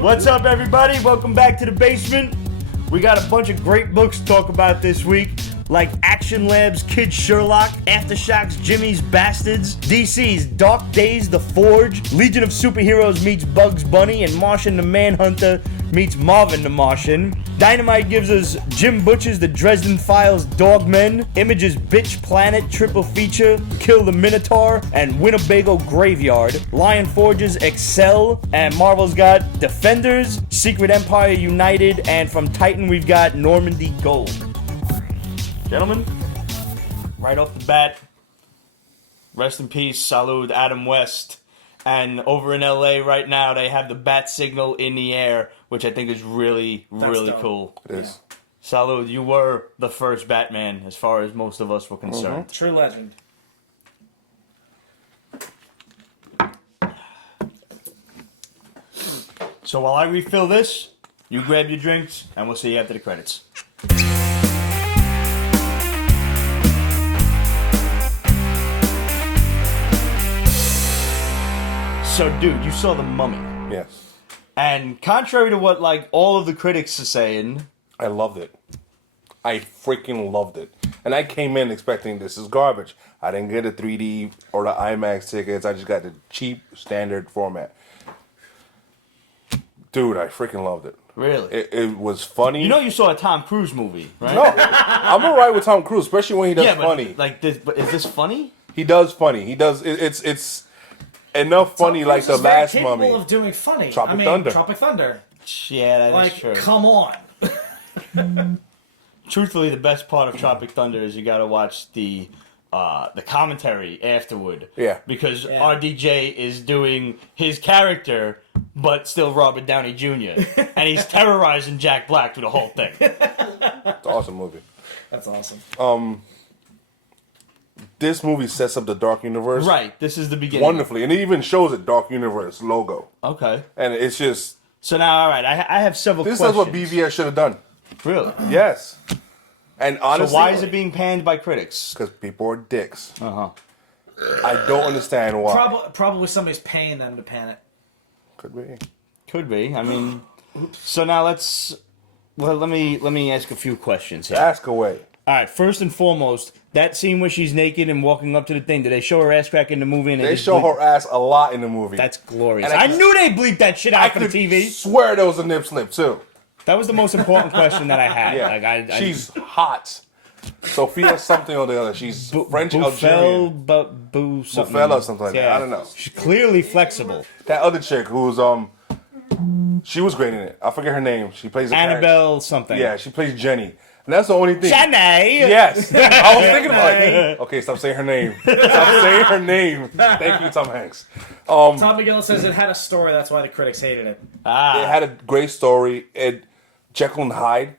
What's up, everybody? Welcome back to the basement. We got a bunch of great books to talk about this week, like Action Lab's Kid Sherlock, Aftershocks Jimmy's Bastards, DC's Dark Days The Forge, Legion of Superheroes meets Bugs Bunny, and Martian the Manhunter meets Marvin the Martian. Dynamite gives us Jim Butcher's The Dresden Files Dogmen, Image's Bitch Planet triple feature, Kill the Minotaur, and Winnebago Graveyard. Lion Forge's Accell, and Marvel's got Defenders, Secret Empire United, and from Titan we've got Normandy Gold. Gentlemen, right off the bat, rest in peace, salud, Adam West. And over in LA right now, they have the bat signal in the air, which I think is really cool. It is. Salud, you were the first Batman, as far as most of us were concerned. Mm-hmm. True legend. So while I refill this, you grab your drinks, and we'll see you after the credits. So, dude, you saw The Mummy. Yes. And contrary to what, like, all of the critics are saying... I loved it. I freaking loved it. And I came in expecting this is garbage. I didn't get a 3D or the IMAX tickets. I just got the cheap, standard format. Dude, I freaking loved it. Really? It was funny. You know you saw a Tom Cruise movie, right? No, I'm alright with Tom Cruise, especially when he does funny. Like this, but is this funny? He does funny. He does. It's enough funny like the last Mummy. Capable of doing funny. Tropic Thunder. Tropic Thunder. Yeah, that Like, is true. come on. Truthfully, the best part of Tropic Thunder is you got to watch the commentary afterward. Yeah. Because RDJ is doing his character, but still Robert Downey Jr. And he's terrorizing Jack Black through the whole thing. It's an awesome movie. That's awesome. This movie sets up the Dark Universe Right. This is the beginning. wonderfully, and it even shows a Dark Universe logo. Okay. And it's just So now, all right, I have several this questions. is what BVS should have done. Really? Yes. And honestly, So why is it being panned by critics? Because people are dicks. Uh-huh. I don't understand why. Probably somebody's paying them to pan it. Could be. Could be. I mean, so now let me ask a few questions here. Ask away. All right, first and foremost, that scene where she's naked and walking up to the thing, did they show her ass crack in the movie? And They show her ass a lot in the movie. That's glorious. And I knew they bleeped that shit out I for the could TV. swear there was a nip slip too. That was the most important question that I had. Yeah. Like, She's hot. Sophia something or the other. She's French Algerian. Buffel or something like that. I don't know. She's clearly flexible. That other chick who's she was great in it. I forget her name. She plays Annabelle something. Yeah, she plays Jenny. And that's the only thing. Jenny! Yes. I was thinking about it. Okay, stop saying her name. Stop saying her name. Thank you, Tom Hanks. Tom McGill says it had a story, that's why the critics hated it. It had a great story. Jekyll and Hyde.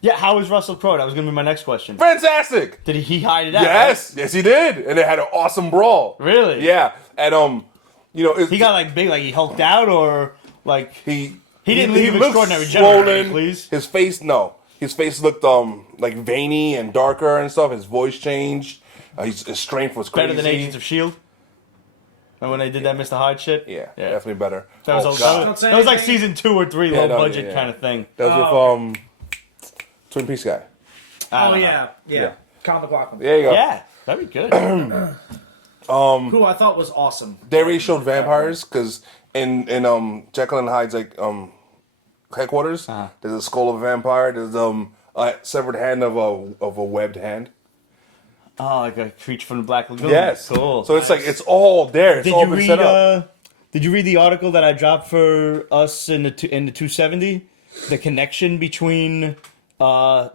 Yeah, how was Russell Crowe? That was going to be my next question. Fantastic. Did he hide it out? Yes. Right? Yes, he did. And it had an awesome brawl. Really? Yeah. And, he got, like, big, like, he hulked out, or, like... He didn't leave looked extraordinary swollen. gentleman, please. His face, no. His face looked, like, veiny and darker and stuff. His voice changed. His strength was crazy. Better than Agents of S.H.I.E.L.D.? And when they did that Mr. Hyde shit? Yeah, definitely better. That was like season 2 or 3 low budget kind of thing. That was with Twin Peaks guy. Oh, yeah. Colin McLaughlin. There you go. Yeah, very good. Who I thought was awesome. They already showed vampires because in Jekyll and Hyde's like headquarters, there's a skull of a vampire. There's a severed hand of a webbed hand. Oh, like a creature from the Black Lagoon. Yes, cool. So it's like it's all there. It's all been set up. Did you read the article that I dropped for us in the 270? The connection between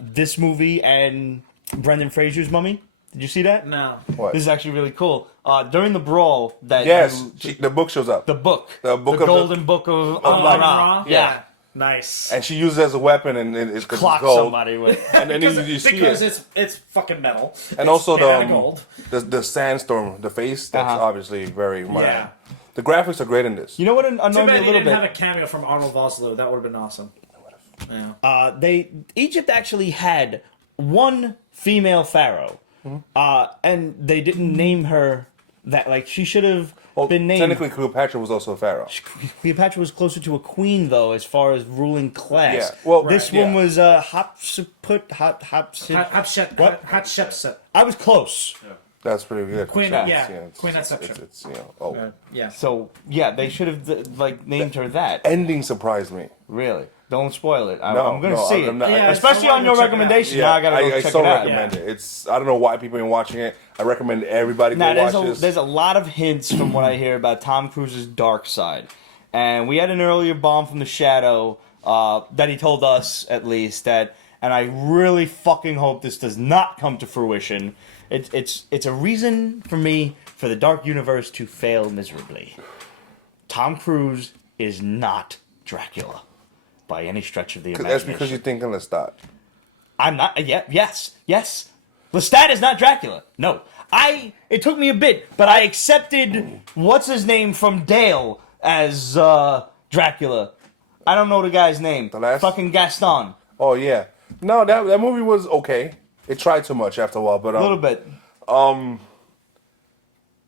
this movie and Brendan Fraser's Mummy. Did you see that? No. What? This is actually really cool. During the brawl, that the book shows up. The book, the Golden Book of Ra. Yeah. Nice. And she uses it as a weapon, and it's clock somebody with. And then you see because it. it's fucking metal. And also gold. the sandstorm, the face. That's obviously very much. Yeah. The graphics are great in this. You know what annoyed Too me bad a you little didn't bit? have a cameo from Arnold Vosloo. That would have been awesome. Yeah. Egypt actually had one female pharaoh, and they didn't name her that. Like she should have. been named. Technically, Cleopatra was also a pharaoh. Cleopatra was closer to a queen, though, as far as ruling class. Yeah, well, this right, one yeah. was Hatshepsut. I was close. Yeah. That's pretty good. Queen, It's- yeah. Queen Hatshepsut. It's oh. Yeah. So yeah, they should have named her that. Ending surprised me. Really? Don't spoil it. I'm No, gonna no, see I'm it, not- Yeah, especially I on your wanna check it out. recommendation. Yeah, Now I gotta go I check still it out. recommend it. It's I don't know why people ain't watching it. I recommend everybody go Now, watch this. there's a lot of hints from what I hear about Tom Cruise's dark side. And we had an earlier bomb from the Shadow that he told us, at least, that, and I really fucking hope this does not come to fruition. It's a reason for me for the Dark Universe to fail miserably. Tom Cruise is not Dracula by any stretch of the imagination. That's because you're thinking Lestat. I'm not. Yeah. Yes. Lestat is not Dracula. No. It took me a bit, but I accepted what's his name from Dale as Dracula. I don't know the guy's name. The last? Fucking Gaston. Oh yeah. No, that movie was okay. It tried too much after a while, but A little bit.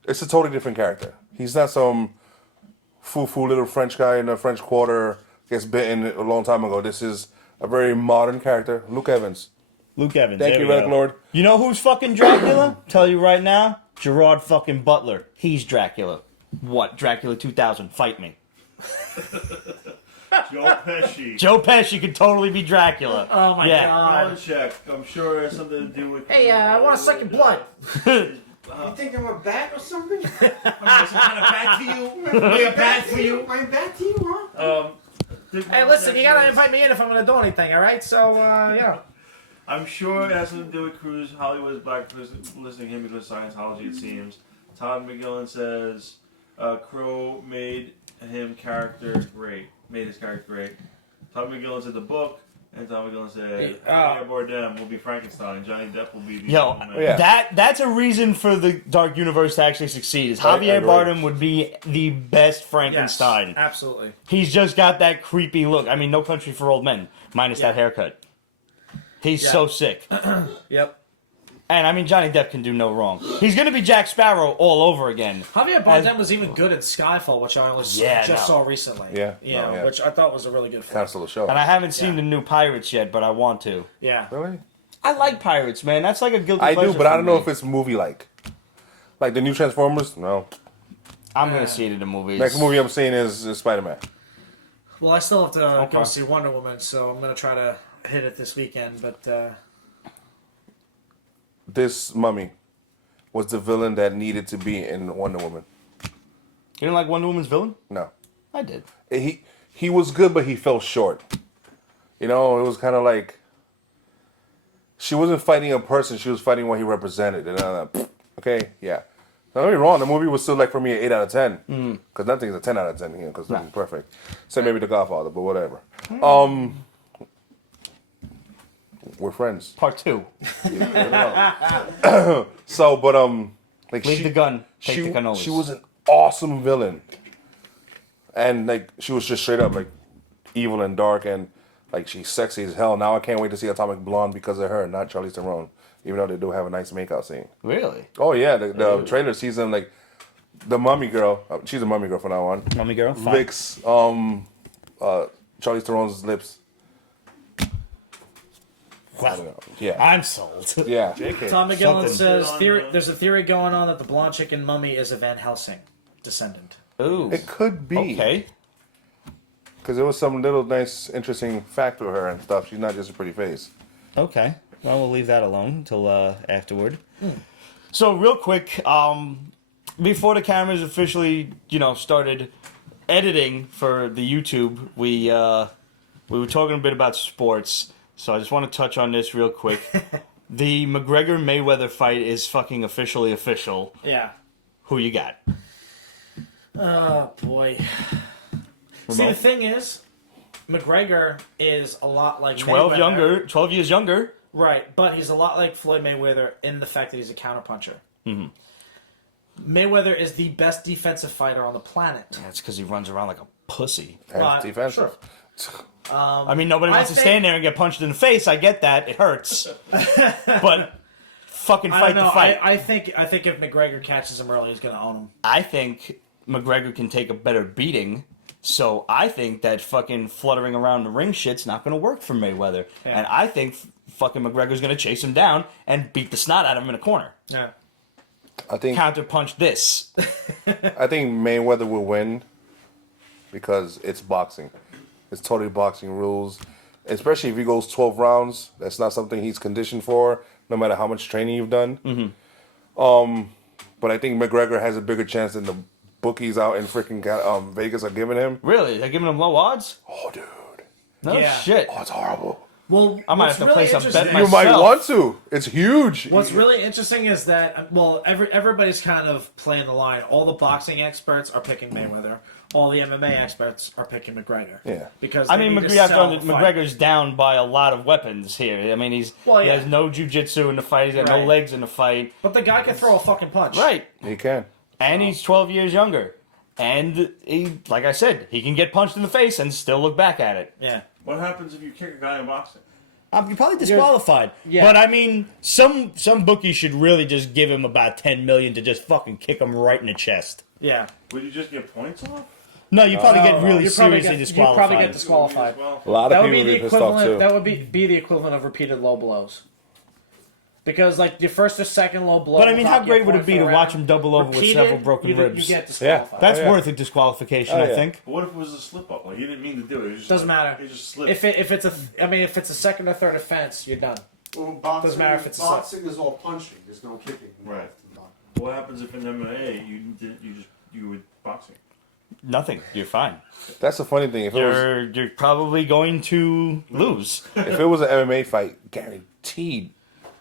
it's a totally different character. He's not some foo-foo little French guy in the French Quarter gets bitten a long time ago. This is a very modern character. Luke Evans. Luke Evans. Thank there you, we Red go. Lord. You know who's fucking Dracula? Tell you right now. Gerard fucking Butler. He's Dracula. What? Dracula 2000. Fight me. Joe Pesci. Joe Pesci could totally be Dracula. Oh my god. One check. I'm sure it has something to do with. Hey, I want to suck your blood. You think I'm a bat or something? Some kind of bat to you? Maybe a bat for you? I'm a bat to you, huh? Hey, listen, you gotta invite me in if I'm gonna do anything, all right? So, I'm sure it has something to do with Cruise. Hollywood's black listening to him because of Scientology, it seems. Todd McGillen says Crow made his character great. Todd McGillen said the book, and Todd McGillen said Javier Bardem will be Frankenstein. Johnny Depp will be the Yo, Yeah. that's a reason for the Dark Universe to actually succeed. Is I Javier agree. Bardem would be the best yes, Frankenstein. absolutely. He's just got that creepy look. I mean, No Country for Old Men, minus that haircut. He's so sick. Yep. And I mean, Johnny Depp can do no wrong. He's gonna be Jack Sparrow all over again. Javier Bardem was even good in Skyfall, which I only saw recently. Yeah, Which I thought was a really good film. Cancel the show. And I haven't seen the new Pirates yet, but I want to. Yeah. Really? I like Pirates, man. That's like a guilty I pleasure do, but I for don't know me. if it's movie-like. Like the new Transformers? No. I'm gonna see it in the movies. Next movie I'm seeing is Spider-Man. Well, I still have to go Okay. see Wonder Woman, so I'm gonna try to hit it this weekend. But This mummy was the villain that needed to be in Wonder Woman. You didn't like Wonder Woman's villain? No. I did. He was good, but he fell short. You know, it was kind of like she wasn't fighting a person; she was fighting what he represented. And okay, yeah. Don't get me wrong; the movie was still like for me an 8 out of 10 because nothing's a 10 out of 10 here because nothing's perfect. Except maybe The Godfather, but whatever. We're friends. Part 2. So, but like Leave the gun. Take she the cannolis. she was an awesome villain, and like she was just straight up like evil and dark, and like she's sexy as hell. Now I can't wait to see Atomic Blonde because of her, not Charlize Theron. Even though they do have a nice makeout scene. Really? Oh yeah, the trailer sees them like the mummy girl. She's a mummy girl from now on. Mummy girl? Fine. Licks Charlize Theron's lips. Well, Yeah, I'm sold. yeah. Tom McGillen Something. says there's a theory going on that the blonde chicken mummy is a Van Helsing descendant. Ooh. It could be. Okay. Because there was some little nice, interesting fact with her and stuff. She's not just a pretty face. Okay. Well, we'll leave that alone until afterward. So, real quick, before the cameras officially, started editing for the YouTube, we were talking a bit about sports. So I just want to touch on this real quick. The McGregor Mayweather fight is fucking officially official. Yeah. Who you got? Oh boy. See, Ramon? the thing is, McGregor is a lot like 12 Mayweather. 12 years younger. Right, but he's a lot like Floyd Mayweather in the fact that he's a counterpuncher. Mm-hmm. Mayweather is the best defensive fighter on the planet. That's because he runs around like a pussy. And But, defensive. I mean, nobody I wants to think- stand there and get punched in the face. I get that. It hurts. But fucking I fight don't know. the fight. I think if McGregor catches him early, he's going to own him. I think McGregor can take a better beating. So I think that fucking fluttering around the ring shit's not going to work for Mayweather. Yeah. And I think fucking McGregor's going to chase him down and beat the snot out of him in a corner. Yeah. I think Counterpunch this. I think Mayweather will win because it's boxing. It's totally boxing rules. Especially if he goes 12 rounds. That's not something he's conditioned for, no matter how much training you've done. Mm-hmm. But I think McGregor has a bigger chance than the bookies out in freaking Vegas are giving him. Really? They're giving him low odds? Oh, dude. No Yeah. shit. Oh, it's horrible. Well, I might what's have to really place a bet interesting- You myself. might want to. It's huge. What's really interesting is that, everybody's kind of playing the line. All the boxing experts are picking Mayweather. All the MMA experts are picking McGregor. Yeah. Because I they mean, need to sell the fight. McGregor's down by a lot of weapons here. I mean, he yeah. has no jiu-jitsu in the fight. He's got no Right. legs in the fight. But the guy can throw a fucking punch. Right. He can. And he's 12 years younger. And he, like I said, he can get punched in the face and still look back at it. Yeah. What happens if you kick a guy in boxing? You're probably disqualified. Yeah. But I mean, some bookies should really just give him about $10 million to just fucking kick him right in the chest. Yeah. Would you just get points off? No, you probably get really You probably seriously get disqualified. disqualified. A lot That of would people be would the be pissed off equivalent. too. That would be the equivalent of repeated low blows. Because like your first or second low blow. But I mean, how will great get would it point be for to the watch round. him double over with Repeated, several broken you ribs? get disqualified. That's Oh, yeah. worth a disqualification, Oh, I yeah. think. But what if it was a slip up? Like, you didn't mean to do it. It just Doesn't matter. It just slipped. If it's a second or third offense, you're done. Well, boxing, Doesn't matter if it's a boxing is all punching. There's no kicking. Right. What happens if in MMA you would boxing? Nothing. You're fine. That's the funny thing. If You're probably going to lose. it was an MMA fight, guaranteed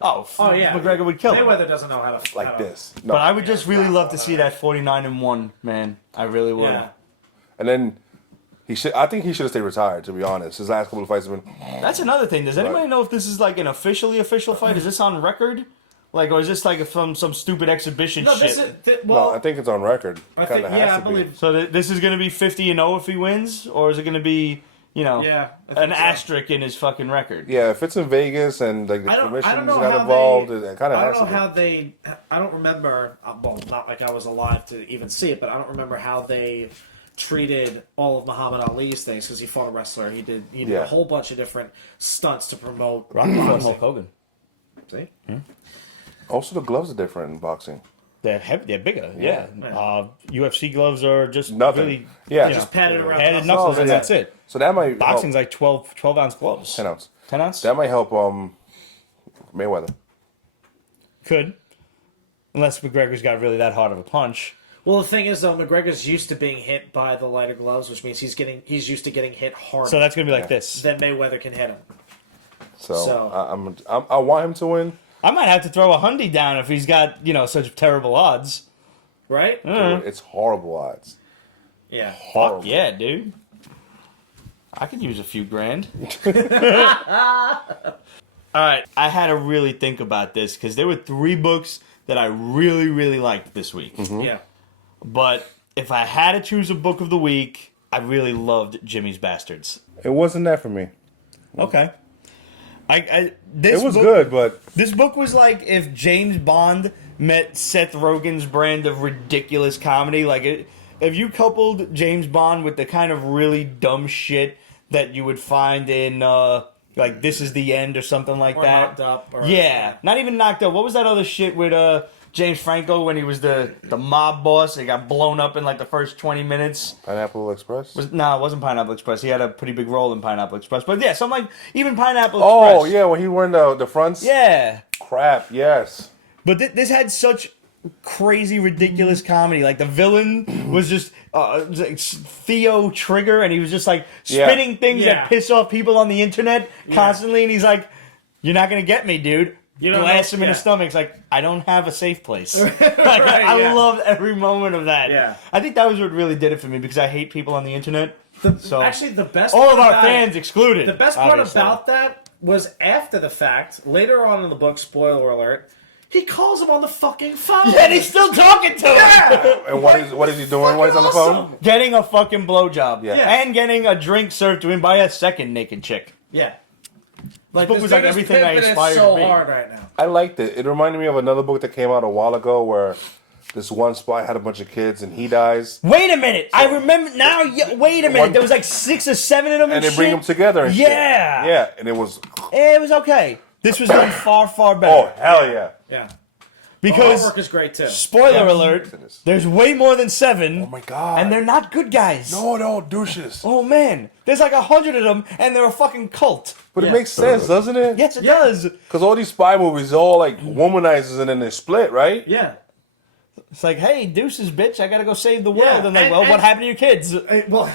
Oh yeah, McGregor would kill him. Mayweather doesn't know how to like this. No. But I would just really love to see that 49-1, man. I really would. Yeah. And then I think he should have stayed retired. To be honest, his last couple of fights have been. That's another thing. Does anybody know if this is like an official fight? Is this on record? Like, or is this like some stupid exhibition No, shit? this is No, well. I think it's on record. I Kinda think has yeah, I to be. believe. So this is going to be 50-0 if he wins, or is it going to be, Yeah, I think an so. asterisk in his fucking record? Yeah, if it's in Vegas and like the I don't commissions know got how involved, they. it kind of I has don't know to be. how they. I don't remember. Well, not like I was alive to even see it, but I don't remember how they treated all of Muhammad Ali's things because he fought a wrestler. He did Yeah. a whole bunch of different stunts to promote. Rocky fought boxing. Hulk Hogan. See? Also, the gloves are different in boxing. They're heavy. They're bigger. Yeah. Yeah. UFC gloves are just Nothing. really Yeah. you know, Just padded around. padded the knuckles, muscles. and yeah. that's it. So that might Boxing's help. like 12 ounce gloves. 10 ounce. 10 ounce? That might help Mayweather. Could. Unless McGregor's got really that hard of a punch. Well, the thing is, though, McGregor's used to being hit by the lighter gloves, which means he's used to getting hit harder So that's going to be like Yeah. this. than Mayweather can hit him. So, I want him to win. I might have to throw a hundy down if he's got, such terrible odds. Right? Dude, it's horrible odds. Yeah. Horrible. Fuck yeah, dude. I could use a few grand. All right, I had to really think about this because there were 3 books that I really, really liked this week. Yeah. But if I had to choose a book of the week, I really loved Jimmy's Bastards. It wasn't that for me. Okay. It This was book, good, but This book was like if James Bond met Seth Rogen's brand of ridiculous comedy. If you coupled James Bond with the kind of really dumb shit that you would find in, like, This Is the End or something like Or that. Knocked Up. Or, Yeah, not even Knocked Up. What was that other shit with James Franco when he was the mob boss? He got blown up in like the first 20 minutes. Pineapple Express. No, it wasn't Pineapple Express. He had a pretty big role in Pineapple Express. But yeah, something like even Pineapple Oh Express. yeah, when he wearing the fronts. Yeah. Crap. Yes. But this had such crazy, ridiculous comedy. Like, the villain was just Theo Trigger, and he was just, like, spitting things Yeah. that piss off people on the internet constantly, and he's like, you're not going to get me, dude. You don't Blast know- him in the yeah. stomach. It's like, I don't have a safe place. Right, I yeah. loved every moment of that. Yeah. I think that was what really did it for me, because I hate people on the internet. So Actually, the best all part of our about fans excluded. The best part obviously. about that was after the fact, later on in the book, spoiler alert, he calls him on the fucking phone. Yeah, and he's still talking to him. Yeah. And what is he doing while he's on the Awesome. phone? Getting a fucking blowjob. Yeah. Yeah. And getting a drink served to him by a second naked chick. Yeah. Like, book this was like dude is everything I pimping it aspire so to be. hard right now. I liked it. It reminded me of another book that came out a while ago where this one spy had a bunch of kids and he dies. Wait a minute. I remember now. Wait a minute. There was like 6 or 7 of them And they bring them together and shit. Yeah. Yeah, and it was... It was okay. This was done far, far better. Oh, hell yeah. Yeah. Because, the artwork is great too. spoiler alert, there's way more than 7. Oh my god. And they're not good guys. No, douches. Oh man. There's like 100 of them and they're a fucking cult. But it makes sense, doesn't it? Yes, it does. Because all these spy movies all like womanizers and then they split, right? Yeah. It's like, hey, deuces, bitch, I gotta go save the world. Yeah, And like, and- well, what and- happened to your kids? Well,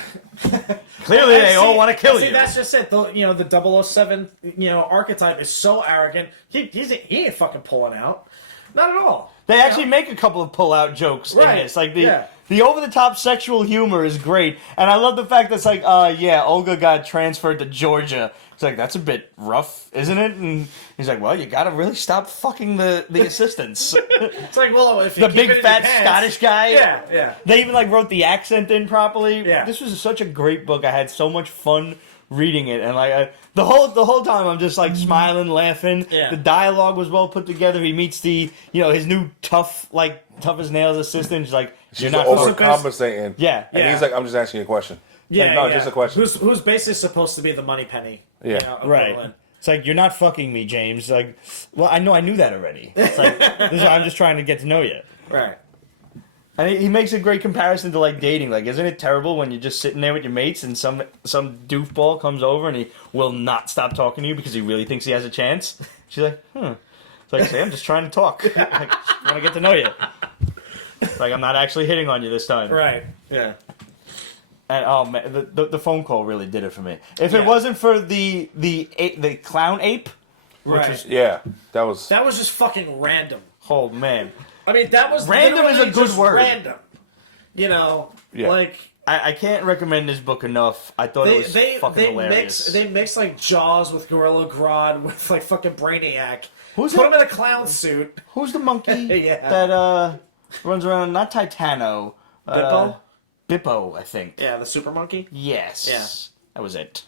Clearly, they all want to kill see, you. that's just it. The 007, archetype is so arrogant. He ain't fucking pulling out. Not at all. They actually make a couple of pull-out jokes in Right, this. Like, yeah. the over-the-top sexual humor is great. And I love the fact that it's like, Olga got transferred to Georgia. It's like, that's a bit rough, isn't it? And he's like, well, you gotta really stop fucking the assistants. It's like, well, if you The keep big it in fat your pants- Scottish guy. Yeah. They even like wrote the accent in properly. Yeah. This was such a great book. I had so much fun reading it, and like the whole time I'm just like smiling, laughing. Yeah. The dialogue was well put together. He meets his new tough as nails assistant. She's like, you're She's not overcompensating. Yeah. And Yeah. he's like, I'm just asking you a question. Yeah, No, yeah. just a question. Who's basically supposed to be the money penny? Yeah. Right. equivalent. It's like, you're not fucking me, James. Like, well, I knew that already. It's like, I'm just trying to get to know you. Right. And he makes a great comparison to like dating. Like, isn't it terrible when you're just sitting there with your mates and some doofball comes over and he will not stop talking to you because he really thinks he has a chance? She's like, It's like, say, I'm just trying to talk. Like, I want to get to know you. Like, I'm not actually hitting on you this time. Right. Yeah. And oh man, the phone call really did it for me. If it Yeah. wasn't for the clown ape, which Right. was Yeah, that was... That was just fucking random. oh man, I mean, that was Random is a literally good just word. Random. Yeah. Like I can't recommend this book enough. I thought it was fucking hilarious. They mix like Jaws with Gorilla Grodd with like fucking Brainiac. Who's Put that? him in a clown suit. Who's the monkey Yeah. that runs around? Not Titano. Bippo? Bippo, I think. Yeah, the super monkey. Yes. Yeah. That was it.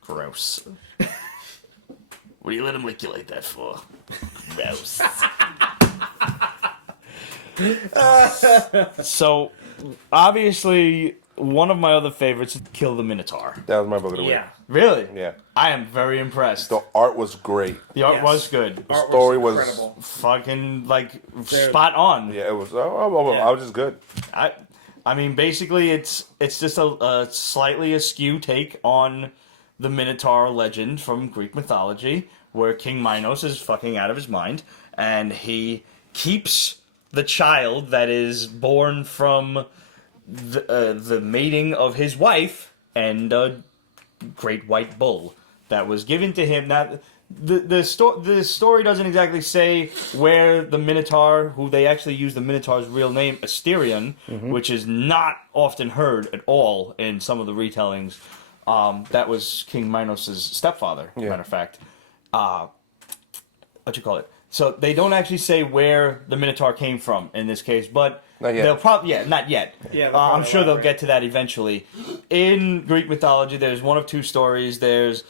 Gross. What do you let him lick you like that for? Gross. So, obviously, one of my other favorites is Kill the Minotaur. That was my book of the week. Yeah. Really? Yeah. I am very impressed. The art was great. The art Yes. was good. Art story was- incredible. Fucking, like, spot on. Yeah, it was... I Yeah. was just good. I mean, basically, it's just a slightly askew take on the Minotaur legend from Greek mythology, where King Minos is fucking out of his mind, and he keeps the child that is born from the mating of his wife and a great white bull that was given to him. Now, the story doesn't exactly say where the Minotaur, who they actually use the Minotaur's real name, Asterion, which is not often heard at all in some of the retellings. That was King Minos' stepfather, matter of fact. What you call it? So they don't actually say where the Minotaur came from in this case, but Not yet. they'll probably not yet. Yeah, they'll I'm probably sure they'll elaborate. get to that eventually. In Greek mythology, there's one of two stories. There's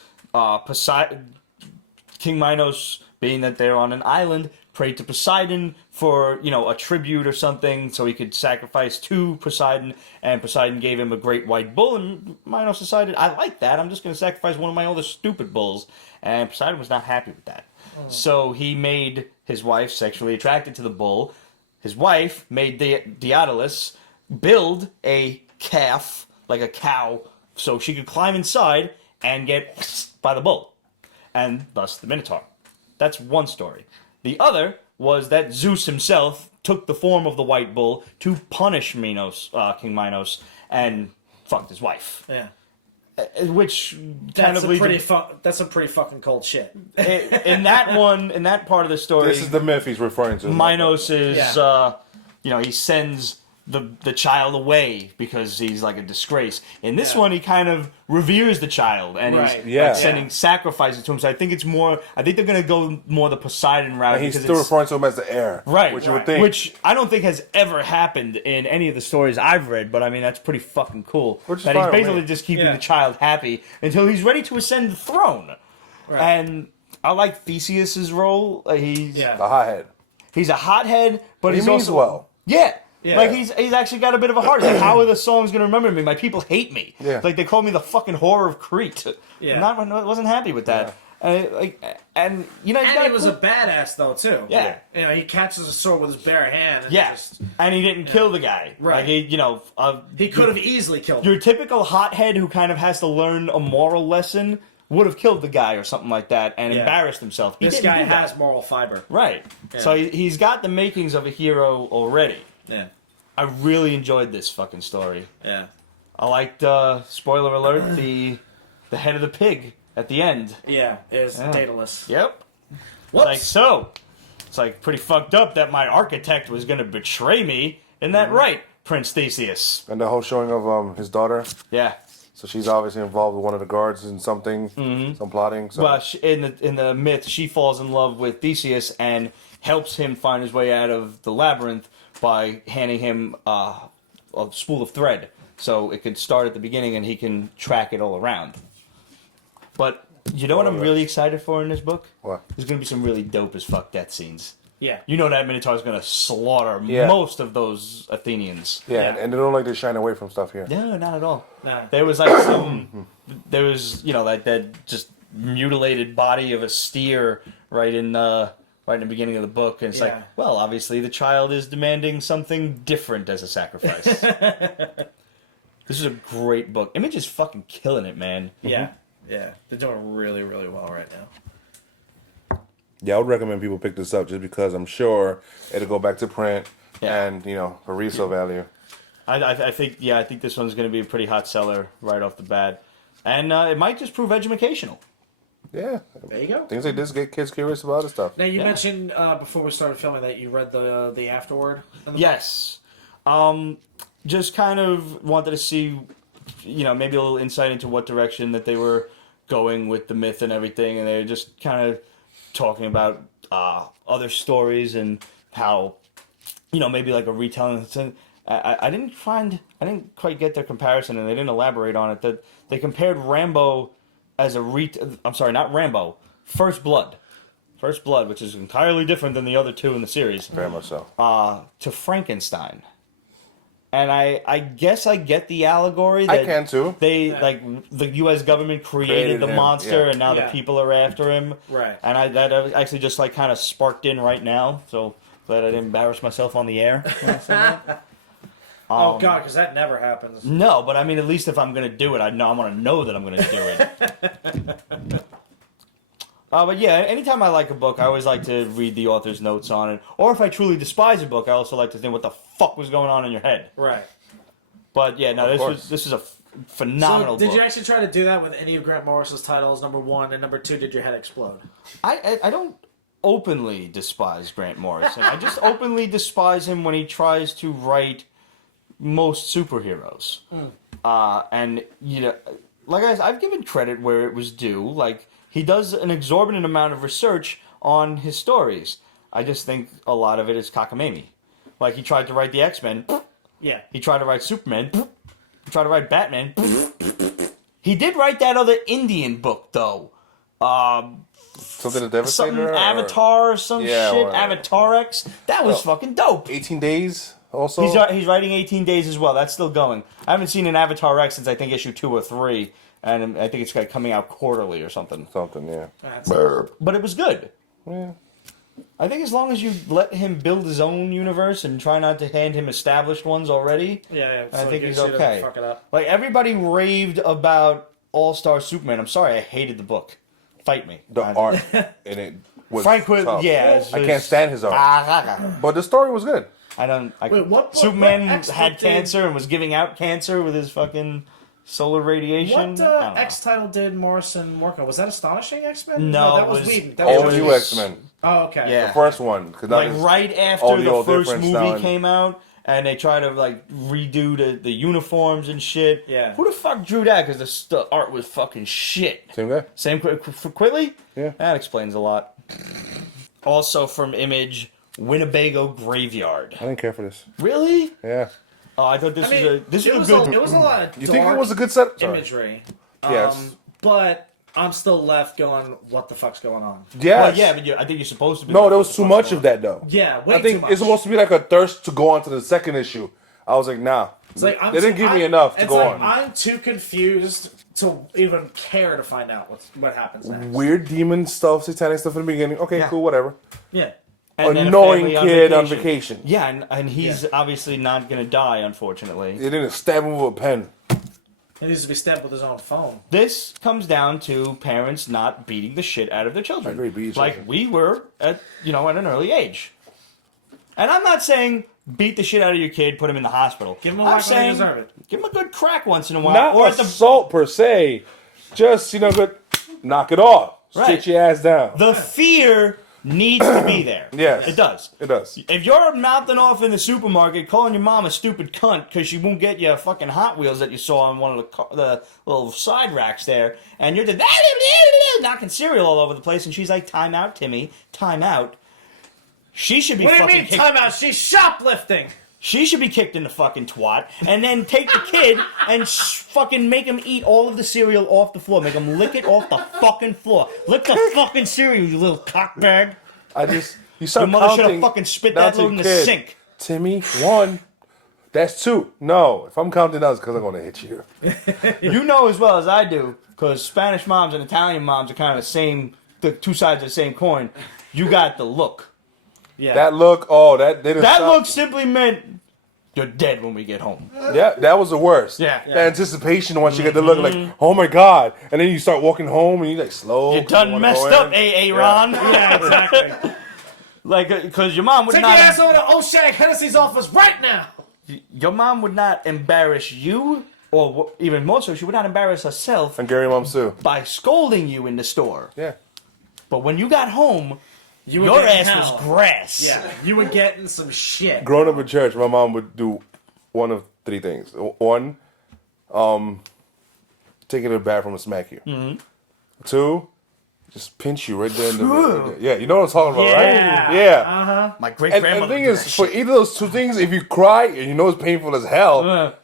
King Minos, being that they're on an island, prayed to Poseidon for, a tribute or something, so he could sacrifice to Poseidon, and Poseidon gave him a great white bull, and Minos decided, I like that, I'm just going to sacrifice one of my other stupid bulls, and Poseidon was not happy with that. So he made his wife sexually attracted to the bull. His wife made Daedalus build a calf, like a cow, so she could climb inside and get by the bull, and thus the Minotaur. That's one story. The other was that Zeus himself took the form of the white bull to punish King Minos, and fucked his wife. Yeah. Which kind That's of some leads pretty that's some pretty fucking cold shit. in that part of the story. This is the myth he's referring to. Minos is, Yeah. he sends the child away because he's like a disgrace. In this Yeah. one, he kind of reveres the child and Right. he's Yeah. like, sending sacrifices to him. So I think they're going to go more the Poseidon route. And he's because still it's- referring to him as the heir. Right, Which you would think. Which I don't think has ever happened in any of the stories I've read, but I mean, that's pretty fucking cool. Which is that he's fine with basically me. just keeping Yeah. the child happy until he's ready to ascend the throne. Right. And I like Theseus's role. Yeah. The hothead. He's a hothead, but He he's means also well. Yeah. Yeah. Like he's actually got a bit of a heart. Like, how are the songs gonna remember me? My people hate me. Yeah. Like they called me the fucking whore of Crete. Yeah. I wasn't happy with that. And you know, And he was a badass though too. Yeah. You know, he catches a sword with his bare hand. And yes, and he didn't kill the guy. Right. Like he could have easily killed him. Your typical hothead who kind of has to learn a moral lesson would have killed the guy or something like that and embarrassed himself. This didn't guy do that. has moral fiber. Right. Yeah. So he's got the makings of a hero already. Yeah. I really enjoyed this fucking story. Yeah. I liked, spoiler alert, the head of the pig at the end. Yeah. Is Daedalus. Yep. Whoops. It's like pretty fucked up that my architect was going to betray me. Isn't that right, Prince Theseus? And the whole showing of his daughter. Yeah. So she's obviously involved with one of the guards in something, some plotting. So. Well, in the myth, she falls in love with Theseus and helps him find his way out of the labyrinth by handing him a spool of thread, so it could start at the beginning and he can track it all around. But you know what I'm really excited for in this book? What? There's going to be some really dope as fuck death scenes. Yeah. You know that Minotaur is going to slaughter Yeah. most of those Athenians. Yeah, and they don't like to shine away from stuff here. No, not at all. Nah. There was like there was, like that just mutilated body of a steer right in the beginning of the book, and it's like, well, obviously the child is demanding something different as a sacrifice. This is a great book. Image is fucking killing it, man. Yeah. Yeah. They're doing really, really well right now. Yeah, I would recommend people pick this up just because I'm sure it'll go back to print and, for resale value. I think this one's going to be a pretty hot seller right off the bat. And it might just prove educational. Yeah. There you go. Things like this get kids curious about other stuff. Now, you mentioned before we started filming that you read the afterword. In the Yes. Just kind of wanted to see, maybe a little insight into what direction that they were going with the myth and everything. And they were just kind of talking about other stories and how, maybe like a retelling. I didn't quite get their comparison, and they didn't elaborate on it. That they compared Rambo as not Rambo, First Blood, which is entirely different than the other two in the series. Very much so. To Frankenstein. And I guess I get the allegory. That I can too. They the U.S. government created the him, monster, yeah. and now the people are after him. Right. And that actually just kind of sparked in right now. So glad I didn't embarrass myself on the air. when I said that. Oh God, because that never happens. No, but I mean, at least if I'm going to do it, I want to know that I'm going to do it. But yeah, anytime I like a book, I always like to read the author's notes on it. Or if I truly despise a book, I also like to think what the fuck was going on in your head. Right. But yeah, no, this is a phenomenal So, did book. you actually try to do that with any of Grant Morrison's titles? Number 1 and number 2, did your head explode? I don't openly despise Grant Morrison. I just openly despise him when he tries to write most superheroes. And like I've given credit where it was due. Like, he does an exorbitant amount of research on his stories. I just think a lot of it is cockamamie. Like, he tried to write the X-Men. Yeah. He tried to write Superman. He tried to write Batman. He did write that other Indian book, though. Something to devastate Something her? Avatar or some Yeah, shit. or- Avatar X. That was fucking dope. 18 days also? He's writing 18 Days as well. That's still going. I haven't seen an Avatar X since I think issue 2 or 3. And I think it's coming out quarterly or something. Something, yeah. But it was good. Yeah. I think as long as you let him build his own universe and try not to hand him established ones already, Yeah. I think he's so he doesn't okay. Fuck it up. Like, everybody raved about All-Star Superman. I'm sorry, I hated the book. Fight me. The art in it was Frank Quinn, tough. yeah. I can't stand his art. I But the story was good. don't. Wait, what book- Superman what X had book did- cancer and was giving out cancer with his fucking solar radiation. What I don't know. X title did Morrison work on? Was that Astonishing X-Men? No, that it was was Whedon. That All was new X-Men. Oh, okay. Yeah. The first one. 'Cause now Like, it's right all after the the old first difference now, movie and- came out, and they try to redo the uniforms and shit. Yeah. Who the fuck drew that? Because the art was fucking shit. Same guy? Same for Quigley? Yeah. That explains a lot. Also from Image, Winnebago Graveyard. I didn't care for this. Really? Yeah. Oh, I thought It was a good. it was a lot of You think it was a good set? Sorry. imagery. Yes. But I'm still left going, what the fuck's going on? Yes. Well, yeah, but I think you're supposed to be. No, there was too much of that though. Yeah, way I think too much. it's supposed to be like a thirst to go on to the second issue. I was like, nah. It's like, They didn't give me enough to it's go like, on. I'm too confused to even care to find out what happens next. Weird demon stuff, satanic stuff in the beginning. Okay, Yeah. cool, whatever. Yeah. And then a Annoying family kid on vacation. Yeah, and he's obviously not going to die, unfortunately. They didn't stab him with a pen. He needs to be stabbed with his own phone. This comes down to parents not beating the shit out of their children. I agree, beat your like children. we were at an early age. And I'm not saying beat the shit out of your kid, put him in the hospital. Give him a I'm whack when they saying deserve it. give him a good crack once in a while. Not or at the assault per se. Just, good, knock it off. Right. Sit your ass down. The fear needs to be there. Yes. It does. It does. If you're mouthing off in the supermarket, calling your mom a stupid cunt because she won't get you a fucking Hot Wheels that you saw on one of the little side racks there, and you're just knocking cereal all over the place, and she's like, "Time out, Timmy, time out." She should be What do you fucking mean, kicked. timeout? She's shoplifting! She should be kicked in the fucking twat, and then take the kid and fucking make him eat all of the cereal off the floor. Make him lick it off the fucking floor. Lick the fucking cereal, you little cockbag. You Your start mother should have counting fucking spit down that to load in the kid. sink. Timmy, 1. That's 2. No, if I'm counting down, it's because I'm going to hit you. You know as well as I do, because Spanish moms and Italian moms are kind of the two sides of the same coin. You got the look. Yeah. That look, that didn't That stop. look simply meant you're dead when we get home. Yeah, that was the worst. Yeah. The anticipation once you get the look, like, oh my god, and then you start walking home and you like slow. You done messed up, AA Ron. Yeah, exactly. Like, because your mom would Take your not. ass over to O'Shea Hennessy's office right now! Your mom would not embarrass you, or even more so, she would not embarrass herself And Gary Mom Sue. by scolding you in the store. Yeah. But when you got home, You were your getting ass hell. was grass. Yeah, you were getting some shit. Growing up in church, my mom would do one of 3 things. 1, take you to the bathroom and smack you. Mm-hmm. 2, just pinch you right there in the yeah, you know what I'm talking about, Yeah. right? Yeah. Uh-huh. My great And grandmother. the thing is, for either of those 2 things, if you cry and you know it's painful as hell,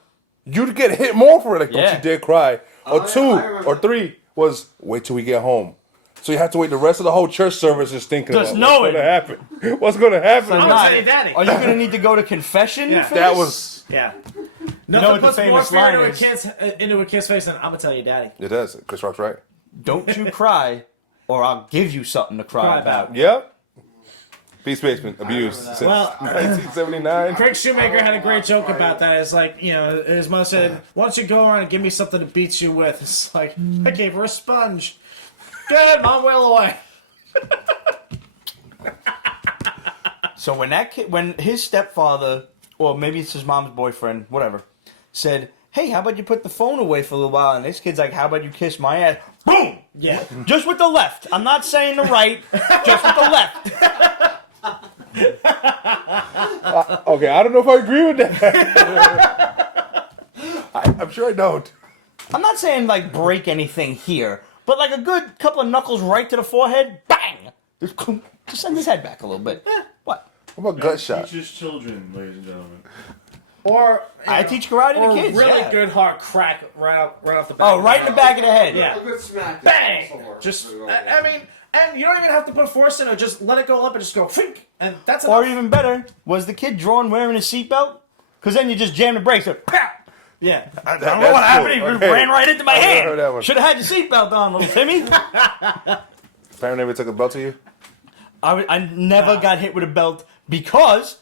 you'd get hit more for it. Like, don't Yeah. you dare cry. Or I 2 remember. or 3 was wait till we get home. So you have to wait the rest of the whole church service just thinking Just about knowing. what's going to happen. What's going to happen? I'm Nah, gonna tell you, Daddy. Are you going to need to go to confession Yeah. for That this? was... Yeah. know Nothing what the puts more famous fear line into a is? kid's face than I'm gonna tell you, Daddy. It does. Chris Rock's right. Don't you cry, or I'll give you something to cry Cry about. about. Yep. Peace Basement. Abused since Well, 1979. Craig Shoemaker had a great joke about that. It's like, his mother said, why don't you go around and give me something to beat you with? It's like, I gave her a sponge. Good, Mom, whale away. So when that kid, when his stepfather, or maybe it's his mom's boyfriend, whatever, said, "Hey, how about you put the phone away for a little while?" and this kid's like, "How about you kiss my ass?" Boom! Yeah. Just with the left. I'm not saying the right. Just with the left. Okay, I don't know if I agree with that. I'm sure I don't. I'm not saying like break anything here, but like a good couple of knuckles right to the forehead. Bang! Just send his head back a little bit. What? What about gut shot? Teaches children, ladies and gentlemen. Or I teach karate or to kids. really yeah. good hard crack right off the back. Oh, right in the back of the head. Yeah. A good smack. Bang! also works. Just, I mean, and you don't even have to put force in it. Just let it go up and just go, fink, and that's Or enough. even better, was the kid drawn wearing a seatbelt? Because then you just jam the brakes. So, pow! Yeah. I don't know what happened. He Okay. ran right into my I've never heard that hand. one. Should have had your seatbelt on, little Timmy. Parent never took a belt to you? I never got hit with a belt because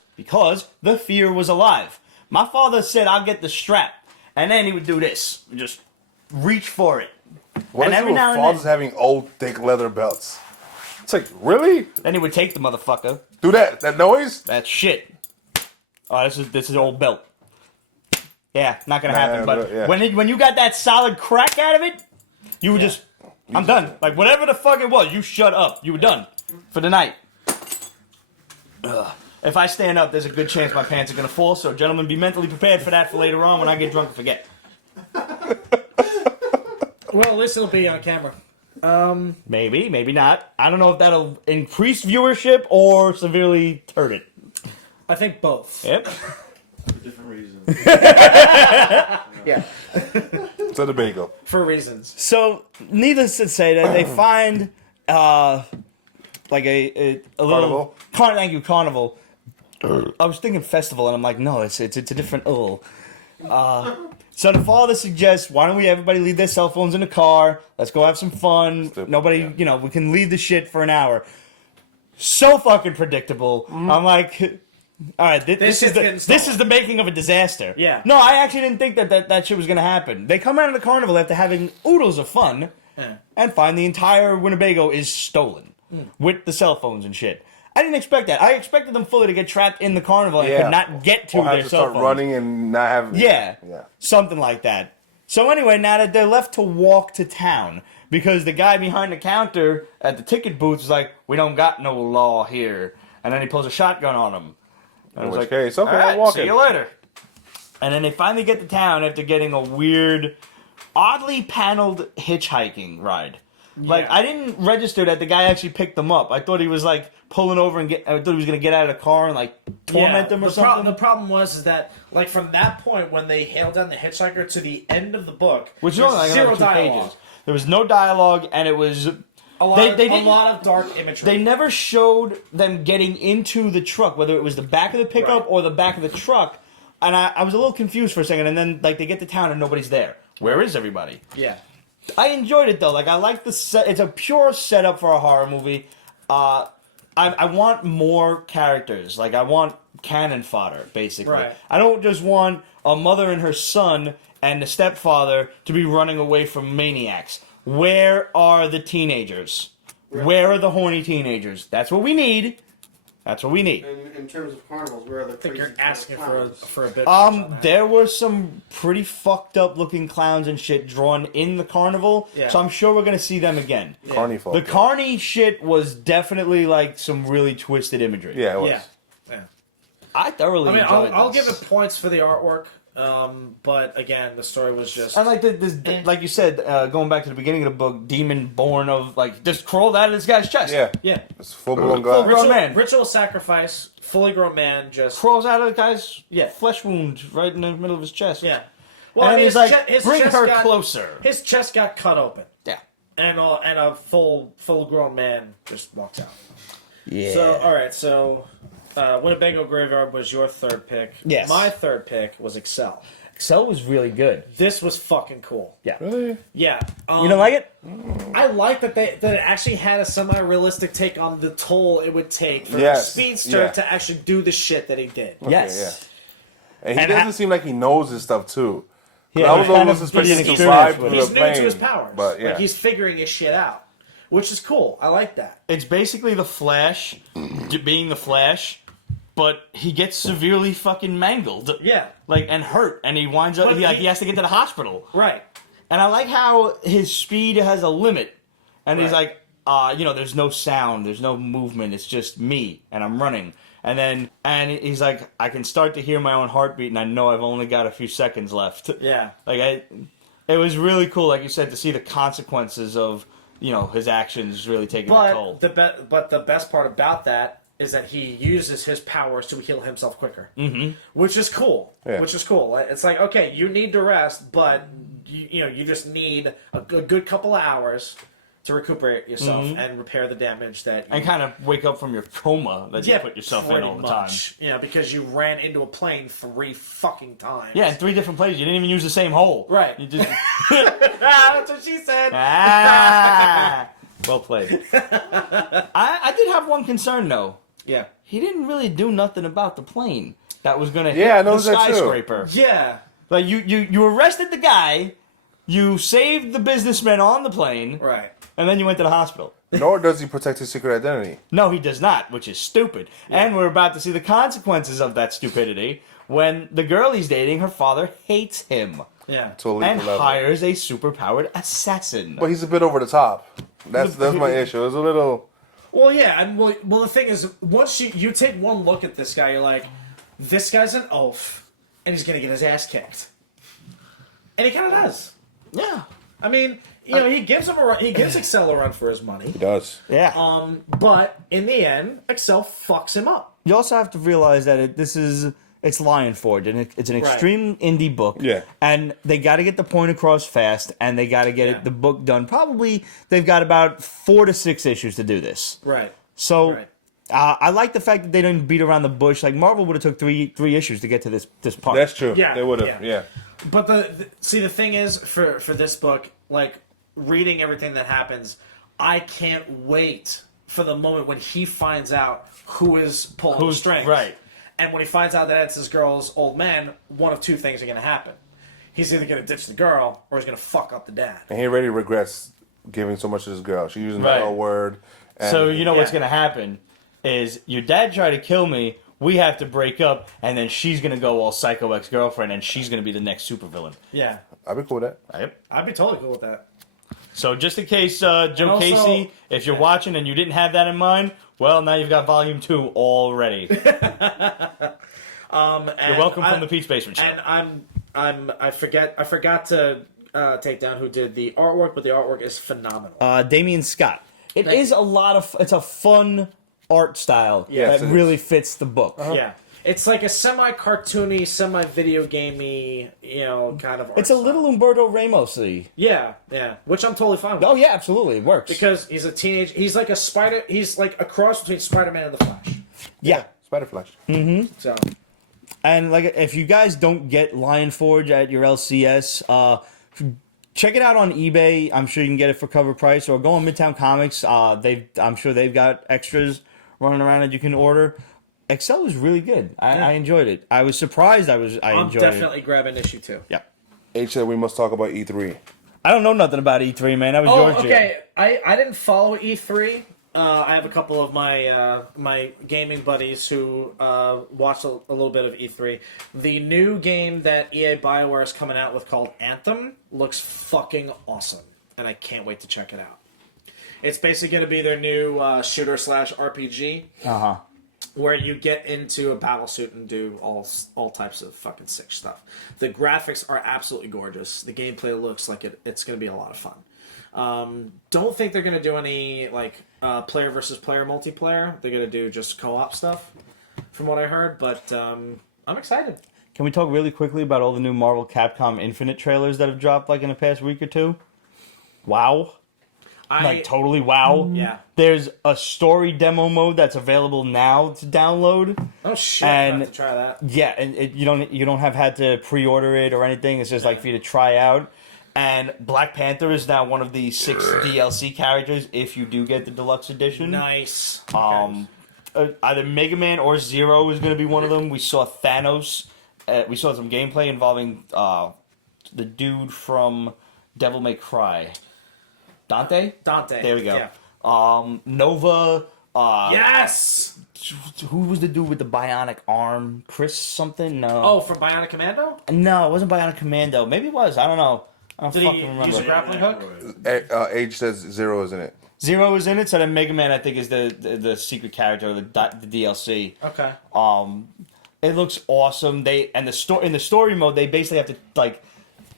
the fear was alive. My father said, "I'll get the strap," and then he would do this, just reach for it. What And is it every with now and fathers then- having old, thick leather belts? It's like, really? Then he would take the motherfucker. Do that? That noise? That's shit. Oh, this is old belt. Yeah, not gonna happen. But yeah. when you got that solid crack out of it, you were just, I'm done. Like whatever the fuck it was, you shut up. You were done for the night. Ugh. If I stand up, there's a good chance my pants are gonna fall. So, gentlemen, be mentally prepared for that for later on when I get drunk and forget. Well, at least it'll be on camera. Maybe, maybe not. I don't know if that'll increase viewership or severely hurt it. I think both. Yep. For different reasons. Yeah. It's a bagel. for reasons. So, needless to say, that they find like a little carnival. I was thinking festival, and I'm like, no, it's a different So the father suggests, why don't we everybody leave their cell phones in the car? Let's go have some fun. Stupid, Nobody, yeah. we can leave the shit for an hour. So fucking predictable. I'm like, all right, this is the making of a disaster. Yeah. No, I actually didn't think that shit was gonna happen. They come out of the carnival after having oodles of fun, and find the entire Winnebago is stolen with the cell phones and shit. I didn't expect that. I expected them fully to get trapped in the carnival and could not get to or have their to cell start phones. running and not have. Yeah. Yeah. Something like that. So anyway, now that they're left to walk to town, because the guy behind the counter at the ticket booth is like, we don't got no law here. And then he pulls a shotgun on him. And I was which like, case, okay, all I'm right, walking. see you later. And then they finally get to town after getting a weird, oddly paneled hitchhiking ride. Like, I didn't register that the guy actually picked them up. I thought he was like pulling over and I thought he was gonna get out of the car and like torment them or something. The problem was that, like, from that point when they hailed down the hitchhiker to the end of the book, Which is there's only like zero another 2 dialogue. pages. There was no dialogue, and it was A lot of dark imagery. They never showed them getting into the truck, whether it was the back of the pickup or the back of the truck. And I was a little confused for a second, and then like they get to town and nobody's there. Where is everybody? Yeah. I enjoyed it though. Like I like the set. It's a pure setup for a horror movie. I want more characters. Like I want cannon fodder, basically. Right. I don't just want a mother and her son and the stepfather to be running away from maniacs. Where are the teenagers? Right. Where are the horny teenagers? That's what we need. That's what we need. In terms of carnivals, where are the I think crazy you're asking clowns? for a bit. on that. There were some pretty fucked up looking clowns and shit drawn in the carnival, Yeah. so I'm sure we're gonna see them again. Carnival. The carny shit was definitely like some really twisted imagery. Yeah, it was. Yeah. I thoroughly I mean, enjoyed I'll this. give it points for the artwork, but again, the story was just. I like this, like you said, going back to the beginning of the book, demon born of like just crawled out of this guy's chest. Yeah. Yeah. It's full blown Full guy. grown man. Ritual sacrifice, fully grown man, just. Crawls out of the guy's Yeah. flesh wound right in the middle of his chest. Yeah. Well, and I mean, he's like, bring her closer. His chest got cut open, Yeah. and a full grown man just walks out. Yeah. So, all right, so Winnebago Graveyard was your third pick. Yes. My third pick was Accell. Accell was really good. This was fucking cool. Yeah. Really? Yeah. You don't like it? I like that it actually had a semi-realistic take on the toll it would take for a Yes. speedster Yeah. to actually do the shit that he did. Yes. And he And doesn't seem like he knows his stuff too. Yeah, I was he's kind almost of expecting getting to experience survive with through it. He's the new plane. to his powers. But yeah. Like, he's figuring his shit out, which is cool. I like that. It's basically the Flash being the Flash, but he gets severely fucking mangled. Yeah. Like, and hurt, and he winds up, But he has to get to the hospital. Right. And I like how his speed has a limit. And he's Right. like, there's no sound, there's no movement, it's just me, and I'm running. And he's like, I can start to hear my own heartbeat, and I know I've only got a few seconds left. Yeah. Like, it was really cool, like you said, to see the consequences of, his actions really taking a toll. But the best part about that is that he uses his powers to heal himself quicker, which is cool. Yeah. Which is cool. It's like, okay, you need to rest, but you just need a good couple of hours to recuperate yourself and repair the damage that. And kind of wake up from your coma that you put yourself in all the time. Yeah, because you ran into a plane 3 fucking times. Yeah, in 3 different places. You didn't even use the same hole. Right. You just That's what she said. well played. I did have one concern though. Yeah. He didn't really do nothing about the plane that was going to Yeah, I hit the noticed that too. skyscraper. Yeah. Like you arrested the guy, you saved the businessman on the plane, Right. and then you went to the hospital. Nor does he protect his secret identity. No, he does not, which is stupid. And we're about to see the consequences of that stupidity when the girl he's dating, her father hates him Yeah. To a lethal and level. hires a superpowered assassin. But he's a bit over the top. That's my issue. It's a little. Well, yeah, and well, the thing is, once you take one look at this guy, you're like, this guy's an oaf, and he's gonna get his ass kicked, and he kind of does. Yeah. I mean, he gives Accell a run for his money. He does. Yeah. But in the end, Accell fucks him up. You also have to realize that this is It's Lion Forge, and it's an extreme indie book. Yeah. And they got to get the point across fast, and they got to get the book done. Probably they've got about 4 to 6 issues to do this. Right. So Right. I like the fact that they didn't beat around the bush. Like Marvel would have took three issues to get to this part. That's true. Yeah, They would have. Yeah. But the thing is, for this book, like reading everything that happens, I can't wait for the moment when he finds out who is pulling the strings. Right. And when he finds out that it's this girl's old man, one of two things are going to happen. He's either going to ditch the girl or he's going to fuck up the dad. And he already regrets giving so much to this girl. She's using the Right. L word. And So you know what's going to happen is your dad tried to kill me. We have to break up, and then she's going to go all psycho ex-girlfriend, and she's going to be the next supervillain. Yeah. I'd be cool with that. Yep. I'd be totally cool with that. So just in case, Joe also- Casey, if you're watching and you didn't have that in mind, well, now you've got Volume 2 already. You're welcome from the Pete's Basement Show. And I forgot to take down who did the artwork, but the artwork is phenomenal. Damian Scott. It's a fun art style Yes, that it really fits the book. Yeah. It's like a semi-cartoony, semi-video gamey, kind of art It's a style. little Umberto Ramos-y. Yeah, which I'm totally fine with. Oh, yeah, absolutely. It works. Because he's a teenage... He's like a cross between Spider-Man and the Flash. Yeah. Spider Flash. So... And like, if you guys don't get Lion Forge at your LCS, check it out on eBay. I'm sure you can get it for cover price, or go on Midtown Comics. I'm sure they've got extras running around that you can order. Accell was really good. I enjoyed it. I was surprised. I I'm enjoyed it. definitely grabbing issue 2. Yeah. H said we must talk about E3. I don't know nothing about E3, man. That was Oh, yours. okay. I didn't follow E3. I have a couple of my gaming buddies who watched a little bit of E3. The new game that EA BioWare is coming out with called Anthem looks fucking awesome, and I can't wait to check it out. It's basically going to be their new shooter/RPG, where you get into a battle suit and do all types of fucking sick stuff. The graphics are absolutely gorgeous. The gameplay looks like it's going to be a lot of fun. Don't think they're going to do any player versus player multiplayer. They're going to do just co-op stuff, from what I heard. But I'm excited. Can we talk really quickly about all the new Marvel Capcom Infinite trailers that have dropped in the past week or two? Wow. Totally wow. Yeah. There's a story demo mode that's available now to download. Oh shit! I And- have to try that. Yeah, and you don't have had to pre-order it or anything. It's just for you to try out. And Black Panther is now one of the 6 DLC characters if you do get the deluxe edition. Nice. Either Mega Man or Zero is going to be one of them. We saw Thanos. We saw some gameplay involving the dude from Devil May Cry. Dante? Dante. There we go. Yeah. Nova. Yes. Who was the dude with the bionic arm? Chris something? No. Oh, from Bionic Commando? No, it wasn't Bionic Commando. Maybe it was. I don't know. I don't Did fucking he remember. use a grappling hook? H says Zero is in it. Zero is in it, so then Mega Man, I think, is the secret character, the DLC. Okay. It looks awesome. In the story mode, they basically have to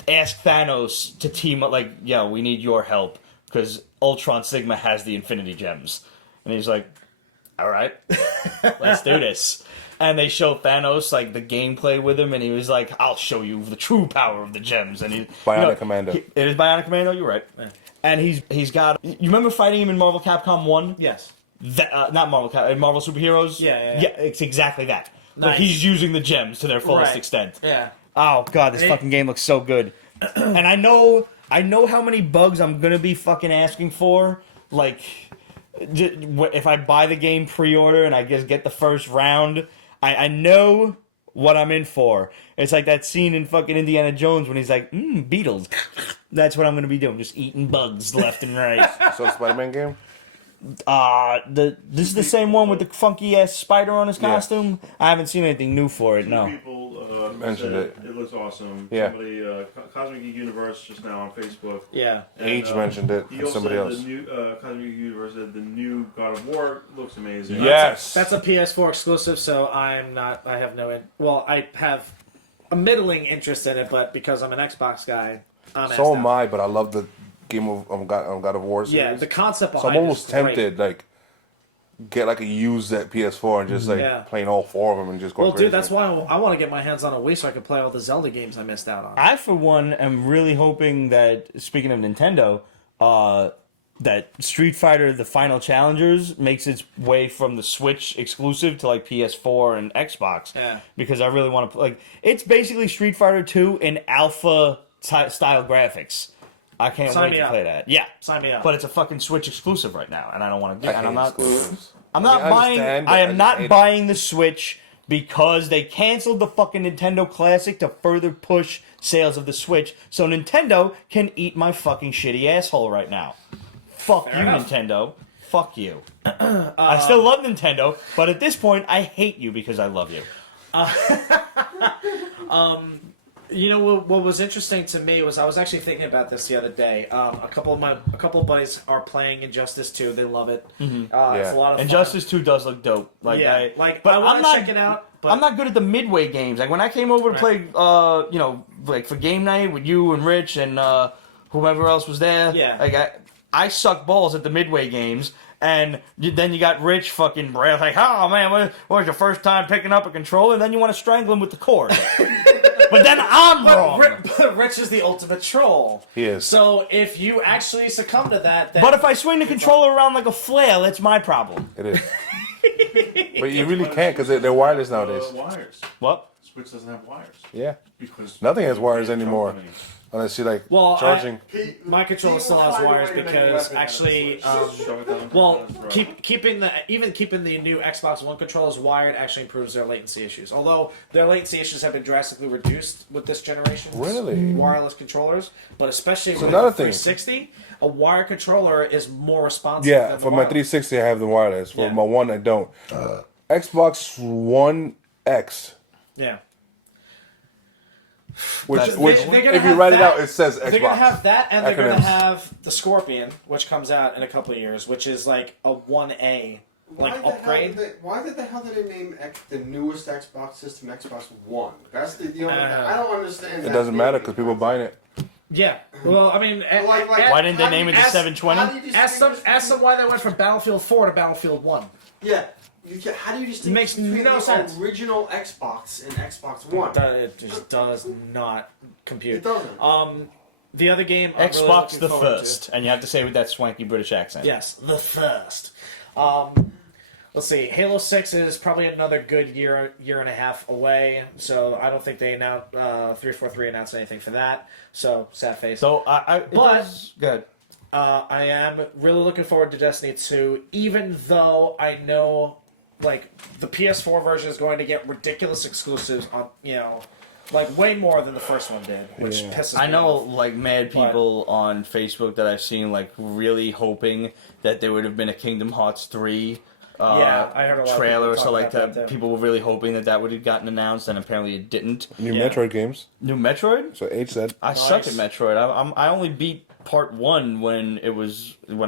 ask Thanos to team up. Yo, we need your help because Ultron Sigma has the Infinity Gems, and he's like, "All right, let's do this." And they show Thanos the gameplay with him, and he was like, "I'll show you the true power of the gems." And he Bionic Commando. It is Bionic Commando. You're right. Yeah. And he's got. You remember fighting him in Marvel Capcom 1? Yes. Not Marvel Superheroes. Yeah. Yeah, it's exactly that. Nice. He's using the gems to their fullest Right. extent. Yeah. Oh god, this fucking game looks so good. And I know how many bugs I'm gonna be fucking asking for. If I buy the game pre-order and I just get the first round, I know what I'm in for. It's like that scene in fucking Indiana Jones when he's like, beetles. That's what I'm gonna be doing, just eating bugs left and right. So the Spider-Man game? This is the same one with the funky ass spider on his costume. I haven't seen anything new for it. No. People Mentioned said it. it looks awesome. Yeah. Somebody, Cosmic Geek Universe just now on Facebook. Yeah. And, H mentioned it. He And also somebody said else. the new Cosmic Geek Universe said the new God of War looks amazing. Yes. That's a PS4 exclusive, so I have I have a middling interest in it, but because I'm an Xbox guy, I'm So assed am out. I, but I love the game of God of War series. Yeah, the concept So behind I'm it almost is great. tempted. get like a used at PS4 and just like playing all 4 of them and just go. Well, crazy. dude, that's why I want to get my hands on a Wii so I can play all the Zelda games I missed out on. I, for one, am really hoping that, speaking of Nintendo, that Street Fighter: The Final Challengers makes its way from the Switch exclusive to like PS4 and Xbox. Yeah. Because I really want to like. It's basically Street Fighter 2 in alpha style graphics. I can't wait to play that. Yeah, Sign me up. but it's a fucking Switch exclusive right now, and I don't want to do. I And hate I'm not. exclusives. I'm not I buying. understand, but I I am just not hate it. buying the Switch because they canceled the fucking Nintendo Classic to further push sales of the Switch, so Nintendo can eat my fucking shitty asshole right now. Fuck you, enough. Nintendo. Fuck you. I still love Nintendo, but at this point, I hate you because I love you. You know what was interesting to me was I was actually thinking about this the other day. A couple of buddies are playing Injustice 2. They love it. It's a lot of fun. Injustice 2 does look dope. Like, Yeah, I I want to check it out. But I'm not good at the midway games. Like when I came over to play, like for game night with you and Rich and whoever else was there. Yeah. Like I suck balls at the midway games, and then you got Rich fucking like, oh man, what was your first time picking up a controller? And then you want to strangle him with the cord. But then I'm wrong. But Rich is the ultimate troll. He is. So if you actually succumb to that, then But if I swing the controller around like a flail, it's my problem. It is. But you really can't because they're wireless nowadays. Wires. What? Switch doesn't have wires. Yeah. Because Nothing has wires anymore. Unless you like charging. my controller still has wires because actually, keeping the new Xbox One controllers wired actually improves their latency issues. Although their latency issues have been drastically reduced with this generation. Really? Wireless controllers, but especially with another the thing. 360, a wired controller is more responsive. Yeah, than the for my wireless. 360 I have the wireless. For Yeah. my One I don't. Xbox One X. Yeah. Which They're gonna if you have write it that. out, it says Xbox. They're gonna have that, and they're gonna Acronyms. have the Scorpion, which comes out in a couple of years, which is like a 1A upgrade. Why the hell did they name the newest Xbox system Xbox One? That's the only. I don't understand. It doesn't matter because people buying it. Yeah. Well, I mean, Why didn't they name it the 720? ask them why they went from Battlefield 4 to Battlefield 1. Yeah. How do you distinguish Makes between no the sense. original Xbox and Xbox One? It just does not compute. It doesn't. The other game, I'm really Xbox looking the forward first, and you have to say it with that swanky British accent. to. Yes, the first. Let's see. Halo 6 is probably another good year and a half away. So I don't think they announced 343 announced anything for that. So sad face. So good. I am really looking forward to Destiny 2, even though I know, like, the PS4 version is going to get ridiculous exclusives on, like, way more than the first one did, which pisses me I know, off. like, mad people on Facebook that I've seen, like, really hoping that there would have been a Kingdom Hearts 3 I heard a lot trailer, of people so like talking about that, too. people were really hoping that would have gotten announced, and apparently it didn't. New Metroid games. New Metroid? So H said. I suck at Metroid. I only beat part 1 when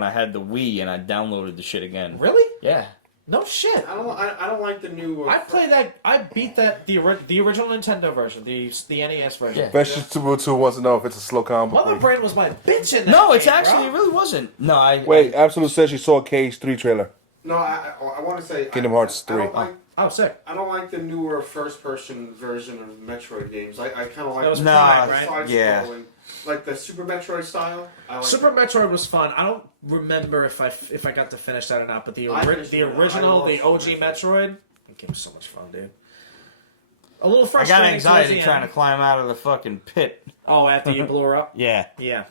I had the Wii and I downloaded the shit again. Really? Yeah. No shit. I don't like the new. I played that. I beat that the original Nintendo version, the NES version. Yeah. Vegetable 2 wants to know if it's a slow combo. Mother Brain was my bitch in that. No, it's game, actually, bro. it really wasn't. No, Wait, Absolute says she saw a Cage 3 trailer. No, I want to say Kingdom Hearts 3. Oh, sick. I don't like the newer first-person version of Metroid games. I kind of like That was the Nah, right? side-scrolling, like the Super Metroid style. I like Super Metroid was fun. I don't remember if I got to finish that or not, but the I finished it. original, I the love OG Super Metroid, that game was so much fun, dude. A little I frustrating. got anxiety towards the trying to end. climb out of the fucking pit. Oh, after you blew her up. Yeah. Yeah.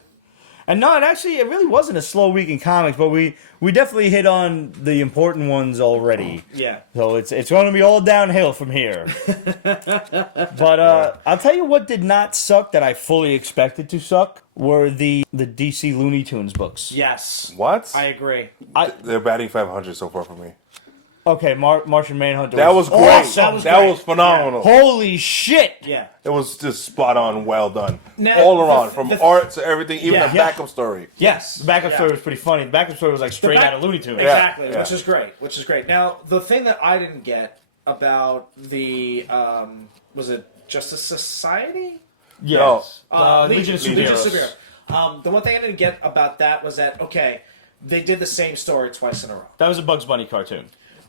And no, it really wasn't a slow week in comics, but we definitely hit on the important ones already. Yeah. So it's going to be all downhill from here. But I'll tell you what did not suck that I fully expected to suck were the DC Looney Tunes books. Yes. What? I agree. They're batting 500 so far for me. Okay, Martian Manhunter. That was great. awesome. That was phenomenal. Holy shit! Yeah. It was just spot on, well done. Now, All around, the- from the- art to everything, even Yeah. the backup story. Yes, the backup Yeah. story was pretty funny. The backup story was like straight back- out of Looney Tunes. Exactly, Yeah. which is great. Now, the thing that I didn't get about the was it Justice Society? Yes. Legion of Superheroes. Superheroes. The one thing I didn't get about that was that, okay, they did the same story twice in a row. That was a Bugs Bunny cartoon.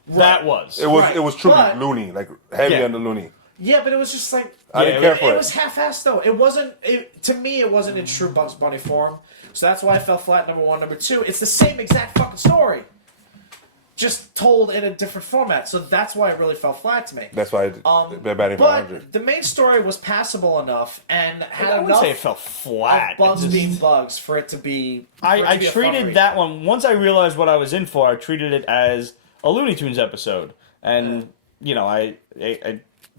That was. It was Right. it was truly But- loony, like heavy Yeah. on the loony. Yeah, but it was just like I didn't care for it it. was half-assed though. It wasn't. To me, it wasn't in true Bugs Bunny form. So that's why I fell flat. Number one, number two. It's the same exact fucking story, just told in a different format. So that's why it really fell flat to me. That's why they're batting for 100. But the main story was passable enough and had I wouldn't enough say it fell flat. of bugs It just- being bugs for it to be. I treated that one, once I realized what I was in for, I treated it as a Looney Tunes episode. And, you know, I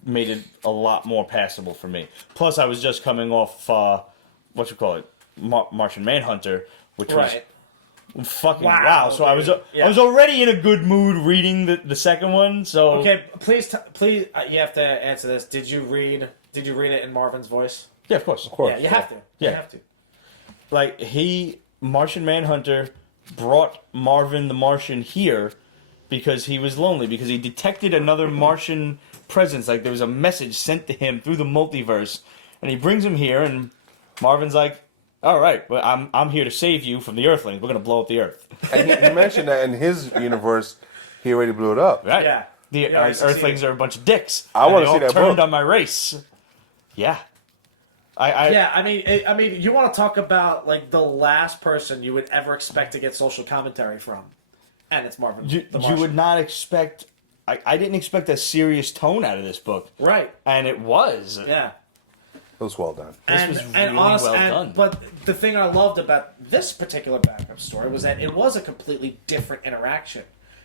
made it a lot more passable for me. Plus, I was just coming off, Martian Manhunter, which Right. was fucking Wow, wow. So I was yeah. I was already in a good mood reading the second one. So Okay, please, you have to answer this. Did you read it in Marvin's voice? yeah, of course. Yeah, you have to. You Yeah. have to. Like Martian Manhunter brought Marvin the Martian here because he was lonely, because he detected another Martian presence. Like there was a message sent to him through the multiverse, and he brings him here, and Marvin's like, "All right, but I'm here to save you from the Earthlings. We're gonna blow up the Earth." And he mentioned that in his universe, he already blew it up. Right? Yeah. The Yeah, he succeeded. Earthlings are a bunch of dicks. I and wanna they see all that turned book. on my race. Yeah. Yeah, I mean, you want to talk about like the last person you would ever expect to get social commentary from, and it's Marvin. You the Martian. would not expect. I didn't expect a serious tone out of this book, Right. and it was. Yeah. It was well done. This was really well done. But the thing I loved about this particular backup story was that it was a completely different interaction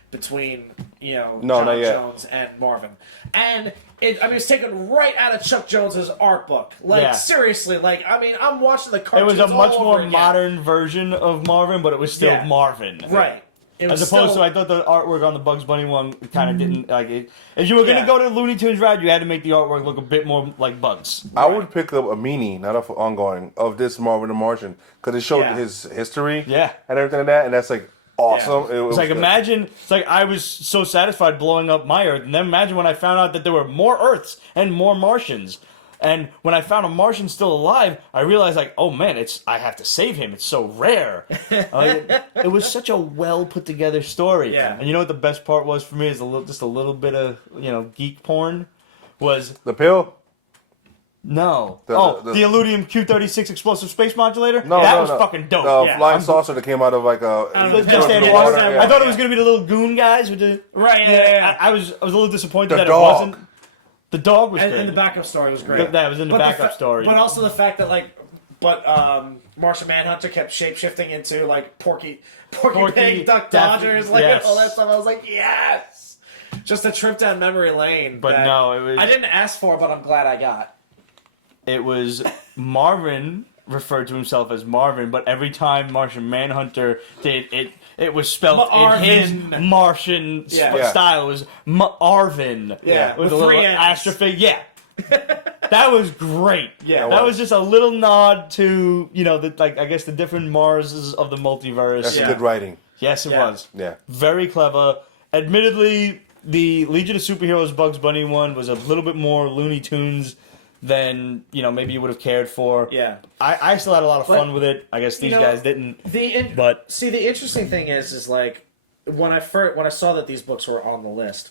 between, John not yet. Jones and Marvin. And it's taken right out of Chuck Jones's art book. Like, Yeah. seriously, I'm watching the It cartoons was a much all over more again. modern version of Marvin, but it was still Yeah. Marvin. Right. It was As opposed still- to, I thought the artwork on the Bugs Bunny one kind of didn't like it. If you were going to Yeah. go to the Looney Tunes route, you had to make the artwork look a bit more like Bugs. I would pick up a mini, not a ongoing, of this Marvin the Martian, because it showed Yeah. his history Yeah. and everything like that, and that's like awesome. Yeah. It was It's like, good. imagine, it's like I was so satisfied blowing up my Earth, and then imagine when I found out that there were more Earths and more Martians. And when I found a Martian still alive, I realized, like, oh man, I have to save him. It's so rare. It was such a well put together story. Yeah. And you know what the best part was for me is just a little bit of geek porn was The pill? no. The- The Illudium Q-36 explosive space modulator. No, that no, was no. fucking dope. The Yeah. flying saucer that came out of like a. Just Yeah. underwater. water, Yeah. I thought it was gonna be the little goon guys with the Right, yeah. I was a little disappointed The that dog. it wasn't. The dog was And, great. and the backup story was great. That was in the But backup story. But also the fact that Martian Manhunter kept shapeshifting into like Porky Pig, Duck Daffy- Dodgers, like yes. all that stuff. I was like, yes, just a trip down memory lane. But that no, it was- I didn't ask for, but I'm glad I got. It was Marvin referred to himself as Marvin, but every time Martian Manhunter did it, it was spelled in his Marvin. Martian Yeah. style. It was Marvin. Yeah, with with a little 3 N's. astrophe. Yeah. That was great. Yeah. That was just a little nod to, I guess the different Marses of the multiverse. That's Yeah. good writing. Yes, it Yeah. was. Yeah. Very clever. Admittedly, the Legion of Superheroes Bugs Bunny one was a little bit more Looney Tunes than, maybe you would have cared for. Yeah. I still had a lot of fun But, with it. I guess these you know, guys didn't. But see, the interesting thing is like when I saw that these books were on the list,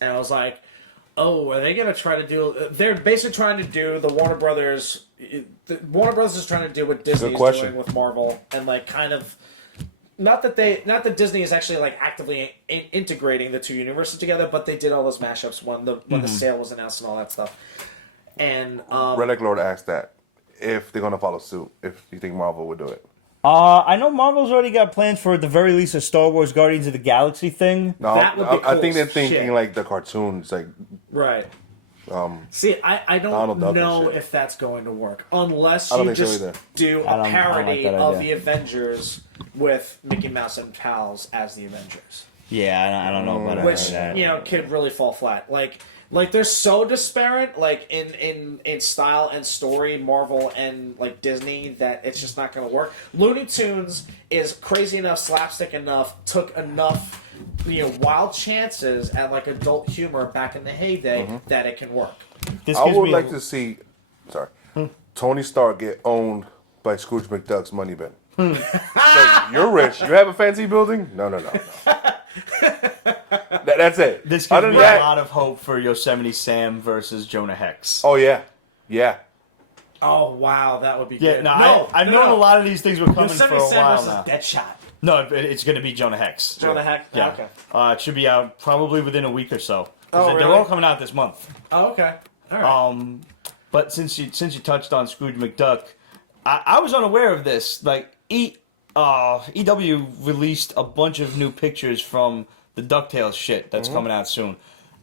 and I was like, oh, are they gonna try to do? They're basically trying to do the Warner Brothers. Warner Brothers is trying to do what Disney is question. doing with Marvel, and like kind of. Not that Disney is actually like actively integrating the two universes together, but they did all those mashups when the sale was announced and all that stuff. And Relic Lord asked that if they're gonna follow suit, if you think Marvel would do it. I know Marvel's already got plans for, at the very least, a Star Wars Guardians of the Galaxy thing. No, That would be I cool think they're as thinking shit. like the cartoons, like right. See, I Donald don't Duck and know shit. if that's going to work unless I don't you think so just either. do I a don't like parody that of idea. the Avengers with Mickey Mouse and pals as the Avengers, Yeah, I don't know about which that. could really fall flat. Like they're so disparate, like in style and story, Marvel and like Disney, that it's just not going to work. Looney Tunes is crazy enough, slapstick enough, took enough wild chances at like adult humor back in the heyday that it can work. This I gives would me like a- to see, Tony Stark get owned by Scrooge McDuck's money bin. Like, you're rich. You have a fancy building? No. That's it. This Other gives than me a that, lot of hope for Yosemite Sam versus Jonah Hex. oh yeah. Oh wow, that would be Yeah, good. no, I've known a lot of these things were coming Yosemite for a Sam while versus now. Deadshot. No, it's going to be Jonah Hex. Jonah Hex. Yeah. Okay. It should be out probably within a week or so. 'Cause Oh, They're really? all coming out this month. Oh, okay. All right. But since you touched on Scrooge McDuck, I was unaware of this. Like EW released a bunch of new pictures from the Ducktales shit that's coming out soon.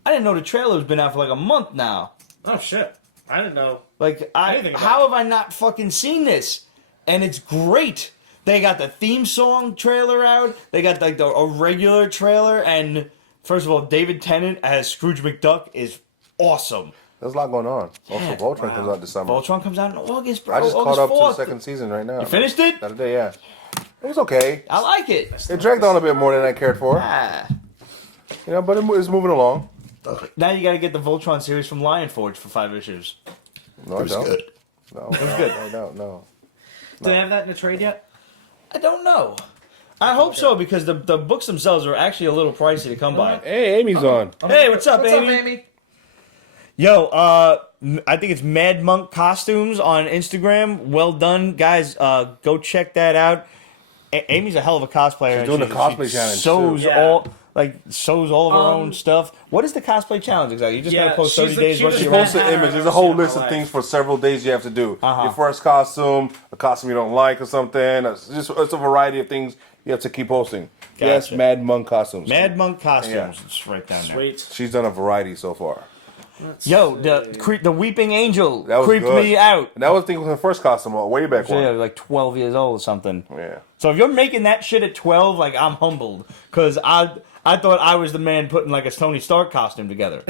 I didn't know the trailer's been out for like a month now. Oh shit! I didn't know. Like, Anything about how have I not fucking seen this? And it's great. They got the theme song trailer out. They got like a regular trailer. And first of all, David Tennant as Scrooge McDuck is awesome. There's a lot going on. Also, Yeah. Voltron comes out this summer. Voltron comes out in August, bro. I just August caught up to 4th. the second season right now. You finished it? The other day, yeah. It was okay. I like it. It dragged on a bit more than I cared for. Ah. You know, but it's moving along. Now you got to get the Voltron series from Lion Forge for 5 issues. No, I don't. No, it was good. No. Do they have that in the trade yet? I don't know. I hope so because the books themselves are actually a little pricey to come by. Hey, Amy's on. Hey, what's up, What's Amy? up, Amy? Yo, I think it's Mad Monk Costumes on Instagram. Well done, guys. Go check that out. Amy's a hell of a cosplayer. She's doing the cosplay challenge, Sews too. Yeah. all of her own stuff. What is the cosplay challenge exactly? You just Yeah, gotta post she's 30 the days worth of cutest your She own. posts an I've image. ever There's a whole seen in my list of life. things for several days you have to do. Uh-huh. Your first costume, a costume you don't like or something. It's a variety of things you have to keep posting. Yes, Gotcha. Mad Monk Costumes. Mad Monk Costumes. Yeah. It's right down there. Sweet. She's done a variety so far. Yo, the Weeping Angel That was creeped good. me out. And that was, I think, her first costume, way back So, yeah, when. like 12 years old or something. Yeah. So if you're making that shit at 12, like, I'm humbled. Because I thought I was the man putting, like, a Tony Stark costume together.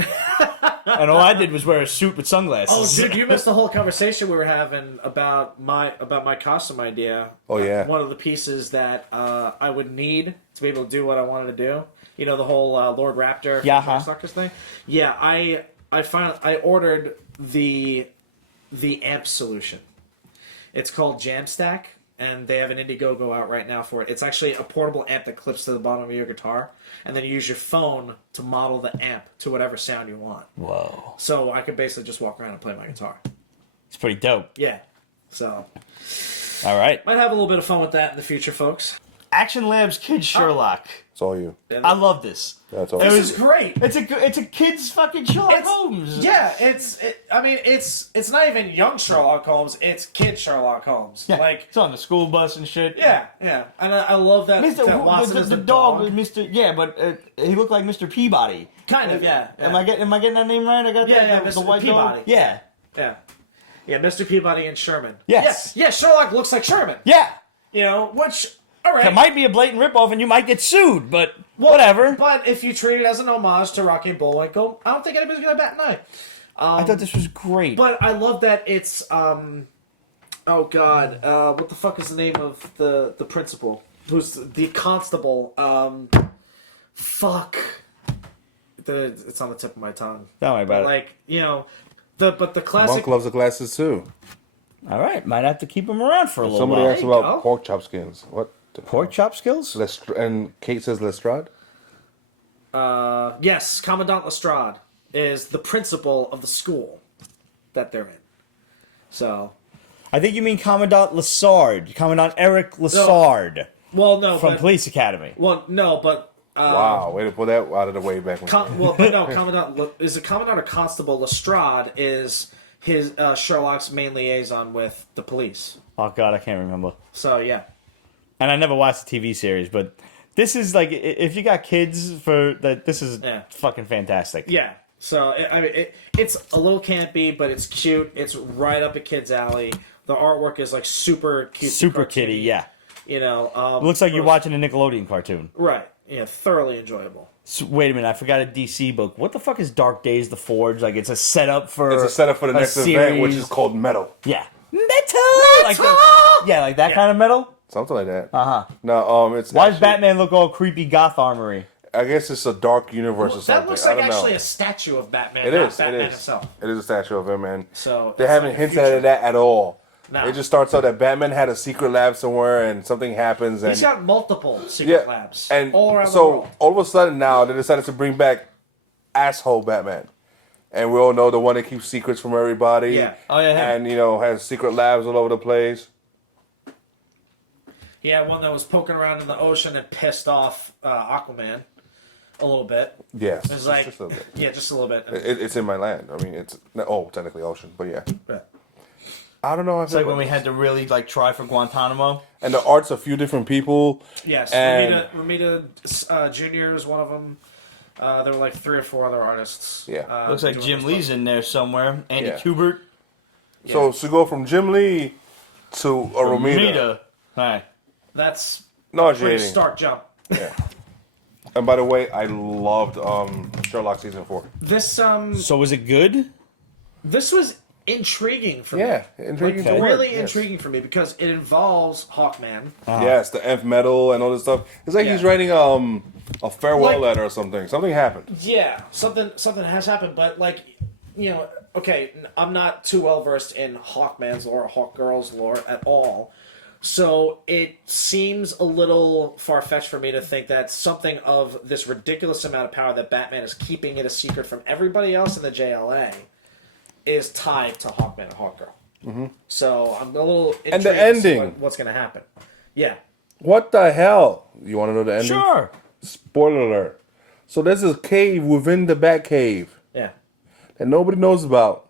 And all I did was wear a suit with sunglasses. Oh, dude, you missed the whole conversation we were having about my costume idea. Oh, yeah. One of the pieces that I would need to be able to do what I wanted to do. You know, the whole Lord Raptor Yeah, Darkstalkers thing. Yeah, I ordered the amp solution. It's called Jamstack, and they have an Indiegogo out right now for it. It's actually a portable amp that clips to the bottom of your guitar, and then you use your phone to model the amp to whatever sound you want. Whoa. So I could basically just walk around and play my guitar. It's pretty dope. Yeah. So All right. might have a little bit of fun with that in the future, folks. Action Labs Kid Sherlock. It's all you. I love this. That's all. It This was is great. It's a kid's fucking Sherlock Holmes. Yeah, it's not even young Sherlock Holmes. It's kid Sherlock Holmes. Yeah, Like, it's on the school bus and shit. yeah, and I love that. Mr. that Watson is the dog was Mr. Yeah, but he looked like Mr. Peabody. Kind of, yeah. Am I getting that name right? I got Yeah, that. yeah, the Mr. white Peabody. dog. Yeah. Yeah, Mr. Peabody and Sherman. Yes. Yeah, Sherlock looks like Sherman. Yeah. You know, which all right. It might be a blatant ripoff, and you might get sued, but whatever. But if you treat it as an homage to Rocky and Bullwinkle, I don't think anybody's gonna bat an eye. I thought this was great. But I love that it's oh god, what the fuck is the name of the principal? Who's the constable? Fuck. It's on the tip of my tongue. Don't worry about it. Like, you know, the classic. Monk loves the glasses too. All right, might have to keep him around for a little Somebody while. asked There you about go. pork chop skins. What? Pork chop skills? And Kate says Lestrade. Yes, Commandant Lestrade is the principal of the school that they're in. So, I think you mean Commandant Lassard. Commandant Eric Lassard well, no, from but, Police Academy. well, no, but. Wow, way to pull that out of the way back when. But no, Commandant is it Commandant or Constable Lestrade is his Sherlock's main liaison with the police. Oh god, I can't remember. So yeah, And I never watched the TV series, but this is like if you got kids for that, this is Yeah. fucking fantastic. yeah. So it's a little campy, but it's cute. It's right up a kid's alley. The artwork is like super cute, Super kitty, yeah. You know, It looks like you're watching a Nickelodeon cartoon. right. Yeah, thoroughly enjoyable. So, wait a minute, I forgot a DC book. What the fuck is Dark Days the Forge? Like it's a setup for It's a setup for the a next event, series. which is called Metal. Yeah. Metal! Like yeah, like that kind of metal? Something like that. Uh-huh. No, it's Why does actually- Batman look all creepy goth armory? I guess it's a dark universe or something. That looks I like don't know. actually a statue of Batman. It not is. Batman It is. himself. It is a statue of him, man. So They it's haven't like hinted future. at that at all. No. It just starts out that Batman had a secret lab somewhere and something happens. And He's got multiple secret labs and all around the so world. all of a sudden now they decided to bring back asshole Batman. And we all know the one that keeps secrets from everybody. Yeah. Oh, yeah, him. And, you know, has secret labs all over the place. He had one that was poking around in the ocean and pissed off Aquaman a little bit. Yes. It's like, just a little bit. yeah, just a little bit. It's in my land. I mean, it's technically ocean, but yeah. Yeah. I don't know. It's like when we had to really like try for Guantanamo. And the art's a few different people. Yes, And Romita Jr. is one of them. There were like 3 or 4 other artists. Yeah. Looks like doing Jim this Lee's stuff. in there somewhere. Andy Yeah. Kubert. so go from Jim Lee to a Romita. Hi. That's a pretty Nauseating. stark jump. Yeah. And by the way, I loved Sherlock season 4. This So was it good? this was intriguing for me. Yeah, intriguing. Okay. to Really work, yes. intriguing for me because it involves Hawkman. Yes, the nth metal and all this stuff. It's like Yeah. he's writing a farewell Like- letter or something. Something happened. Yeah, something has happened, but like, you know, okay, I'm not too well versed in Hawkman's lore, Hawkgirl's lore at all. So it seems a little far-fetched for me to think that something of this ridiculous amount of power that Batman is keeping it a secret from everybody else in the JLA is tied to Hawkman and Hawkgirl. Mm-hmm. So I'm a little intrigued And the to see ending. what's going to happen. Yeah. What the hell? You want to know the ending? Sure. Spoiler alert. So there's a cave within the Batcave Yeah. that nobody knows about.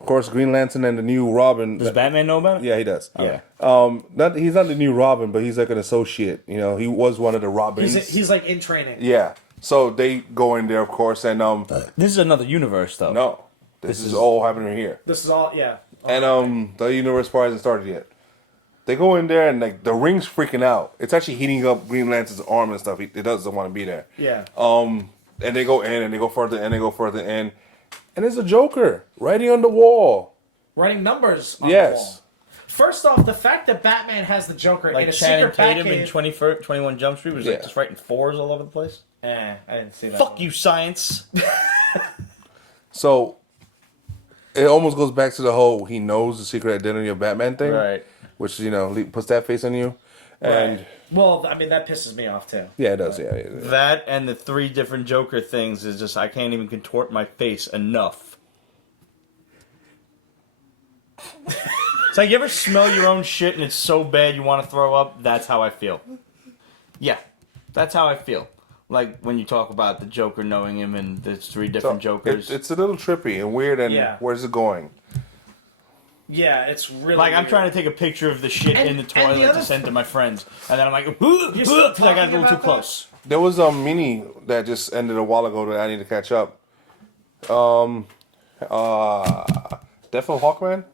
Of course, Green Lantern and the new Robin. Does Batman know about it? Yeah, he does. Okay. He's not the new Robin, but he's like an associate. You know, he was one of the Robins. He's like in training. Yeah. So they go in there, of course, and This is another universe, though. no, this is all happening here. This is all, yeah. And the universe part hasn't started yet. They go in there and like the ring's freaking out. It's actually heating up Green Lantern's arm and stuff. He doesn't want to be there. Yeah. And they go in and they go further in, they go further in, and there's a Joker writing on the wall. Writing numbers on the Yes. wall. First off, the fact that Batman has the Joker in Like a Channing secret Tatum in Batcave... 21 Jump Street was Yeah. like just writing 4s all over the place. I didn't see that. Fuck you, science. So it almost goes back to the whole he knows the secret identity of Batman thing, Right. which puts that face on you, and Right. Well, I mean, that pisses me off, too. yeah, it does. Yeah. That and the 3 different Joker things is just, I can't even contort my face enough. It's like, you ever smell your own shit and it's so bad you want to throw up? That's how I feel. Yeah, that's how I feel. Like, when you talk about the Joker knowing him and there's 3 different Jokers. It's a little trippy and weird, and Yeah. where's it going? Yeah, it's really Like, I'm weird. trying to take a picture of the shit And- in the and the toilet other to send to my friends. And then I'm like, still because I got a talking little too about close. There was a mini that just ended a while ago that I need to catch up. Death of Hawkman?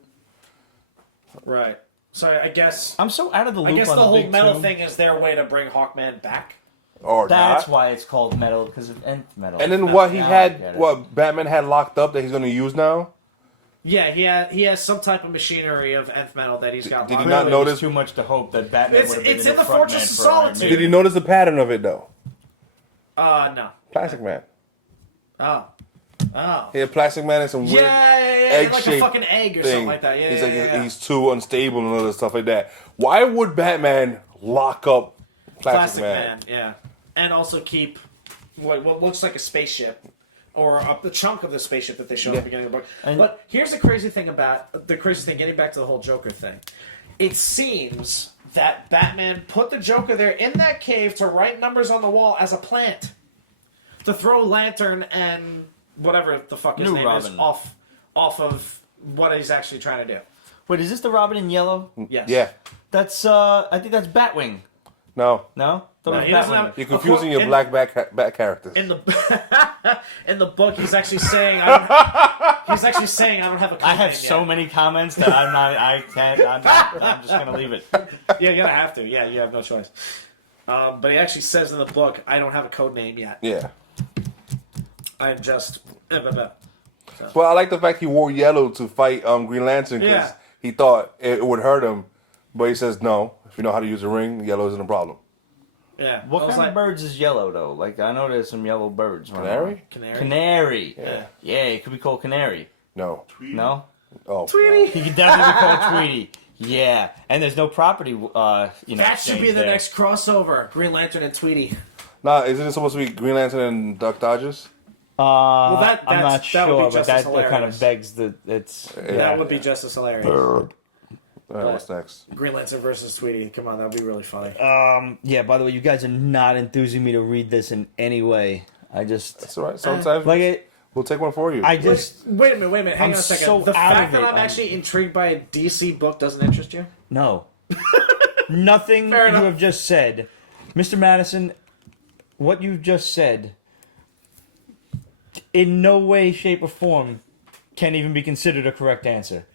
Right. Sorry, I guess... I'm so out of the loop I guess on the whole big metal two. thing is their way to bring Hawkman back. Or That's not? why it's called metal, because of nth metal. And then what Now I get it. what Batman had locked up that he's going to use now? Yeah, he has some type of machinery of nth metal that he's got. Did he locked not up. Clearly, it was notice- too much to hope that Batman It's- would have been it's the in the front Fortress man of for Iron Man. Solitude. Did you notice the pattern of it, though? No. Plastic Man. Oh. He had Plastic Man and some weird Yeah, like a egg-shaped fucking egg or thing. something like that. Yeah, he's yeah, like yeah. he's too unstable and other stuff like that. Why would Batman lock up Plastic Man? Yeah. And also keep what looks like a spaceship, or the chunk of the spaceship that they show at the beginning of the book. But here's the crazy thing getting back to the whole Joker thing. It seems that Batman put the Joker there in that cave to write numbers on the wall as a plant. To throw Lantern and whatever the fuck his New name Robin. is off of what he's actually trying to do. Wait, is this the Robin in yellow? Yes. Yeah. That's, I think that's Batwing. No. No? Thought No, it was he doesn't Batwing. have- You're confusing your in- black bat characters. In the in the book, he's actually saying I don't have a code I have name so yet. many comments that I'm just gonna leave it. Yeah, you're gonna have to. Yeah, you have no choice. But he actually says in the book, I don't have a code name yet. Yeah. I'm just... Well, I like the fact he wore yellow to fight Green Lantern because Yeah. he thought it would hurt him. But he says, no, if you know how to use a ring, yellow isn't a problem. Yeah. What I was kind of like, birds is yellow, though? Like, I know there's some yellow birds. Canary? Canary? Canary. Yeah. Yeah, it could be called canary. No. No? Oh, Tweety. He could definitely be called Tweety. Yeah, and there's no property. That should be the there. next crossover. Green Lantern and Tweety. Nah, isn't it supposed to be Green Lantern and Duck Dodgers? Well, I'm not that would be sure, but just that as kind of hilarious. begs the. It's That would be just as hilarious. All right, what's next? Green Lantern versus Tweety. Come on, that would be really funny. Yeah. By the way, you guys are not enthusing me to read this in any way. I just That's all right. Sometimes like it. we'll take one for you. I just Wait a minute. Hang I'm on a second. so The out fact of that it, I'm I'm- actually intrigued by a DC book doesn't interest you? no. Nothing Fair you enough. have just said, Mr. Madison. What you've just said, in no way, shape, or form, can even be considered a correct answer.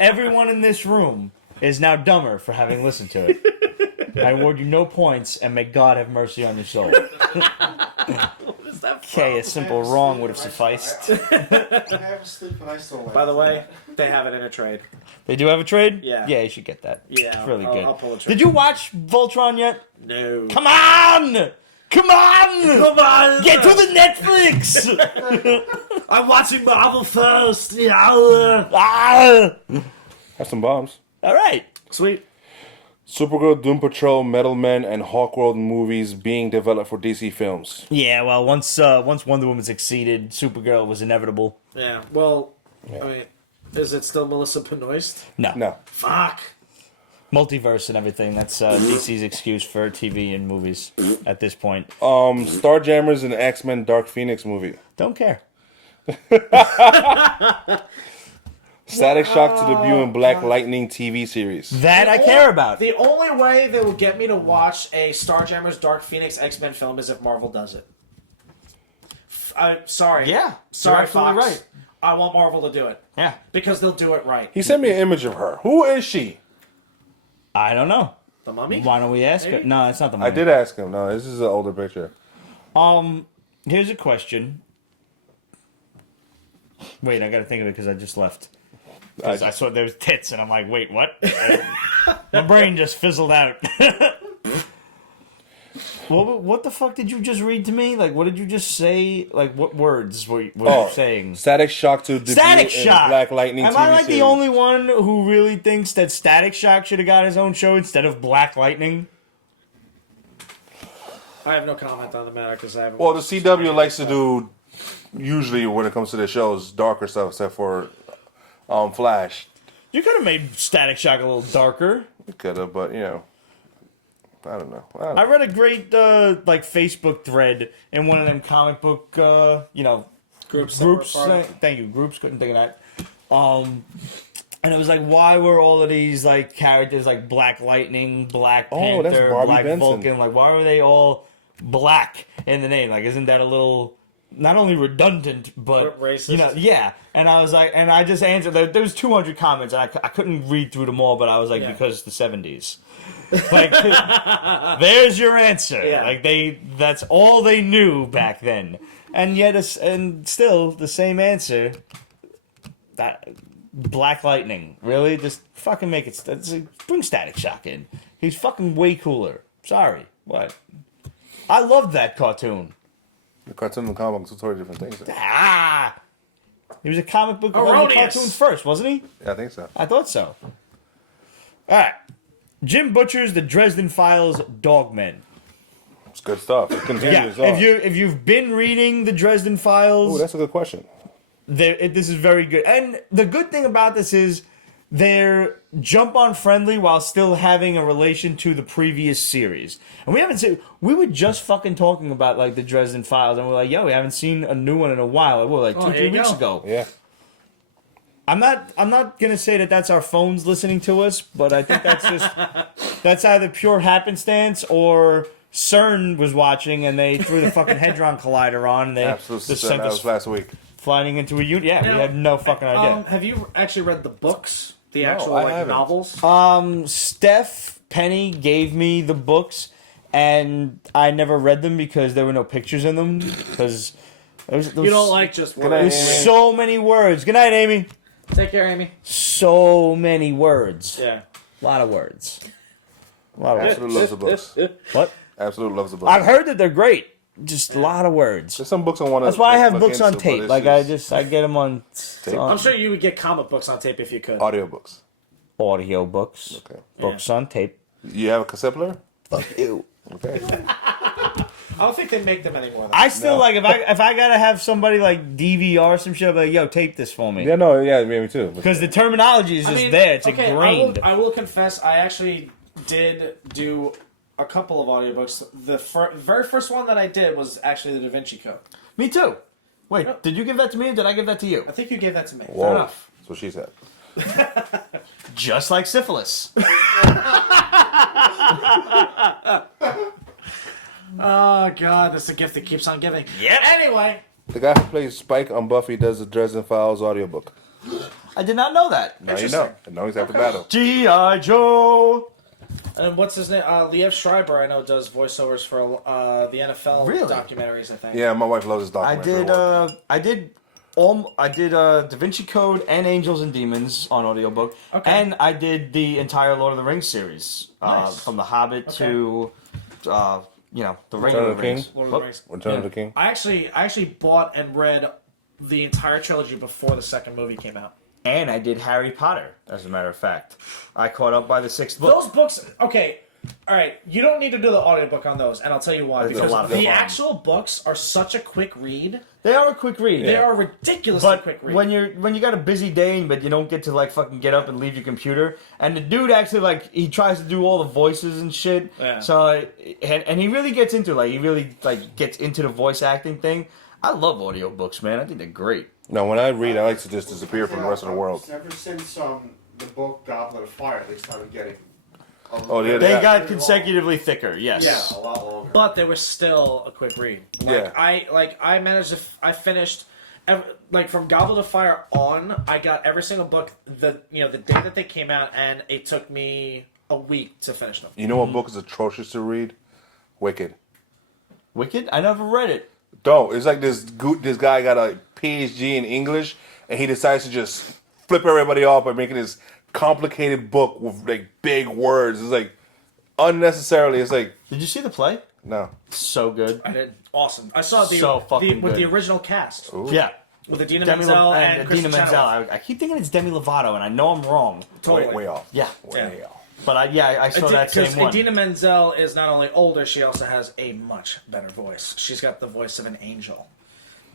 Everyone in this room is now dumber for having listened to it. I award you no points, and may God have mercy on your soul. Okay, a simple wrong would have sufficed. I have a sleep and I still like By the way, they have it in a trade. They do have a trade? Yeah. Yeah, you should get that. Yeah, It's really I'll- good. I'll pull a trade. Did you watch Voltron yet? No. Come on! Come on! Come on! Get to the Netflix! I'm watching Marvel first! Yeah. Ah! Have some bombs. All right. Sweet. Supergirl, Doom Patrol, Metal Men, and Hawkworld movies being developed for DC Films. Yeah, well, once Wonder Woman succeeded, Supergirl was inevitable. Yeah, well, I mean, is it still Melissa Benoist? No. Fuck. Multiverse and everything. That's DC's excuse for TV and movies at this point. Starjammers and X-Men Dark Phoenix movie. Don't care. Static Shock to debut in Black Lightning TV series. That I care about. The only way they will get me to watch a Starjammers Dark Phoenix X-Men film is if Marvel does it. Sorry. Yeah, Sorry, you're absolutely Fox. right. I want Marvel to do it. Yeah. Because they'll do it right. He sent me an image of her. Who is she? I don't know. The Mummy? Why don't we ask her? Maybe? No, it's not the I money. did ask him. No, this is an older picture. Here's a question. Wait, I gotta think of it because I just left. 'Cause I saw there was tits, and I'm like, wait, what? My brain just fizzled out. What the fuck did you just read to me? Like, what did you just say? Like, what words were you saying? Static Shock to debut Static in Shock! Black Lightning Am TV I like series. the only one who really thinks that Static Shock should have got his own show instead of Black Lightning? I have no comment on the matter because I haven't. Well, the CW likes to do, usually when it comes to their shows, darker stuff except for Flash. You could have made Static Shock a little darker. We could have, but, you know. I don't know. I read a great like Facebook thread in one of them comic book Groups. Thank you, groups. Couldn't think of that. And it was like, why were all of these like characters like Black Lightning, Black Oh, that's Panther, Barbie Black Benson. Vulcan? Like, why were they all black in the name? Like, isn't that a little not only redundant but Racist. You know, yeah. And I was like, and I just answered. There was 200 comments, and I couldn't read through them all, but I was like, Yeah. because the 70s. Like, there's your answer. Yeah. Like that's all they knew back then, and yet, and still the same answer. That Black Lightning, really? Just fucking make it. Bring Static Shock in. He's fucking way cooler. Sorry, what? I loved that cartoon. The cartoon and comics are totally different things. Ah, he was a comic book Erroneous. cartoons first, wasn't he? Yeah, I think so. I thought so. All right. Jim Butcher's The Dresden Files Dogmen. It's good stuff. It Yeah, continues on. if you've been reading The Dresden Files, Ooh, that's a good question. this is very good. And the good thing about this is they're jump on friendly while still having a relation to the previous series. And we were just fucking talking about like the Dresden Files, and we're like, yo, we haven't seen a new one in a while. Like 2-3 here you weeks go. ago. Yeah. I'm not gonna say that that's our phones listening to us, but I think that's just that's either pure happenstance or CERN was watching and they threw the fucking Hadron Collider on and they Absolutely. just That sent was us last week. flying into a unit. Yeah, we had no fucking idea. Have you actually read the books? The actual I like haven't. novels? Steph Penny gave me the books, and I never read them because there were no pictures in them. Because You don't like just night, words. Amy. so many words. Good night, Amy. Take care, Amy. So many words. Yeah. A lot of words. A lot of words. Absolute loves the books. What? Absolute loves the books. I've heard that they're great. just a lot of words. There's some books I want to. That's why I have books on tape. Like I get them on I'm sure you would get comic books on tape if you could. audiobooks. audio books, Okay. books on tape. You have a cassette player? Fuck you. Okay. I don't think they make them anymore. I still like if I gotta have somebody like DVR some shit, I'll be like, yo, tape this for me. Yeah, no, yeah, me too. Because the terminology is just there. It's ingrained. I will confess, I actually did do a couple of audiobooks. The very first one that I did was actually the Da Vinci Code. Me too. Wait, did you give that to me or did I give that to you? I think you gave that to me. Whoa. Fair enough. That's what she said. Just like syphilis. Oh, God, that's the gift that keeps on giving. Yep. Anyway. The guy who plays Spike on Buffy does the Dresden Files audiobook. I did not know that. Now you know. And now he's after battle. G.I. Joe. And what's his name? Liev Schreiber, I know, does voiceovers for the NFL documentaries, I think. Yeah, my wife loves his documentary. I did Da Vinci Code and Angels and Demons on audiobook. Okay. And I did the entire Lord of the Rings series. Nice. From The Hobbit to the regular of the King? Rings. Lord of the Rings. Return of the King. I actually bought and read the entire trilogy before the second movie came out. And I did Harry Potter, as a matter of fact. I caught up by the 6th book. Those books, okay, all right, you don't need to do the audiobook on those, and I'll tell you why. It's a Because lot of the fun. actual books are such a quick read. They are a quick read. They are ridiculously But quick read. when you got a busy day, but you don't get to like fucking get up and leave your computer, and the dude actually like he tries to do all the voices and shit. Yeah. So and he really gets into gets into the voice acting thing. I love audiobooks, man. I think they're great. No, when I read, I like to just disappear from the rest of the world. Ever since the book Goblet of Fire, they started getting. Yeah, They Yeah. got consecutively thicker. Yes. Yeah, a lot longer. But they were still a quick read. Yeah. I managed to. I finished. From Goblet of Fire on, I got every single book the day that they came out, and it took me a week to finish them. You know what book is atrocious to read? Wicked. Wicked. I never read it. Don't. It's like this guy got a PhD in English, and he decides to just flip everybody off by making this complicated book with like big words. It's like unnecessarily. It's like Did you see the play? no. So good. I did. Awesome. I saw the So fucking with the good. original cast Yeah. with Adina Demi Menzel and and Dina Kristen Menzel. Chenoweth. I keep thinking it's Demi Lovato, and I know I'm wrong. Totally. Way off. Yeah. Way off. But I saw that same one. Adina Menzel is not only older, she also has a much better voice. She's got the voice of an angel.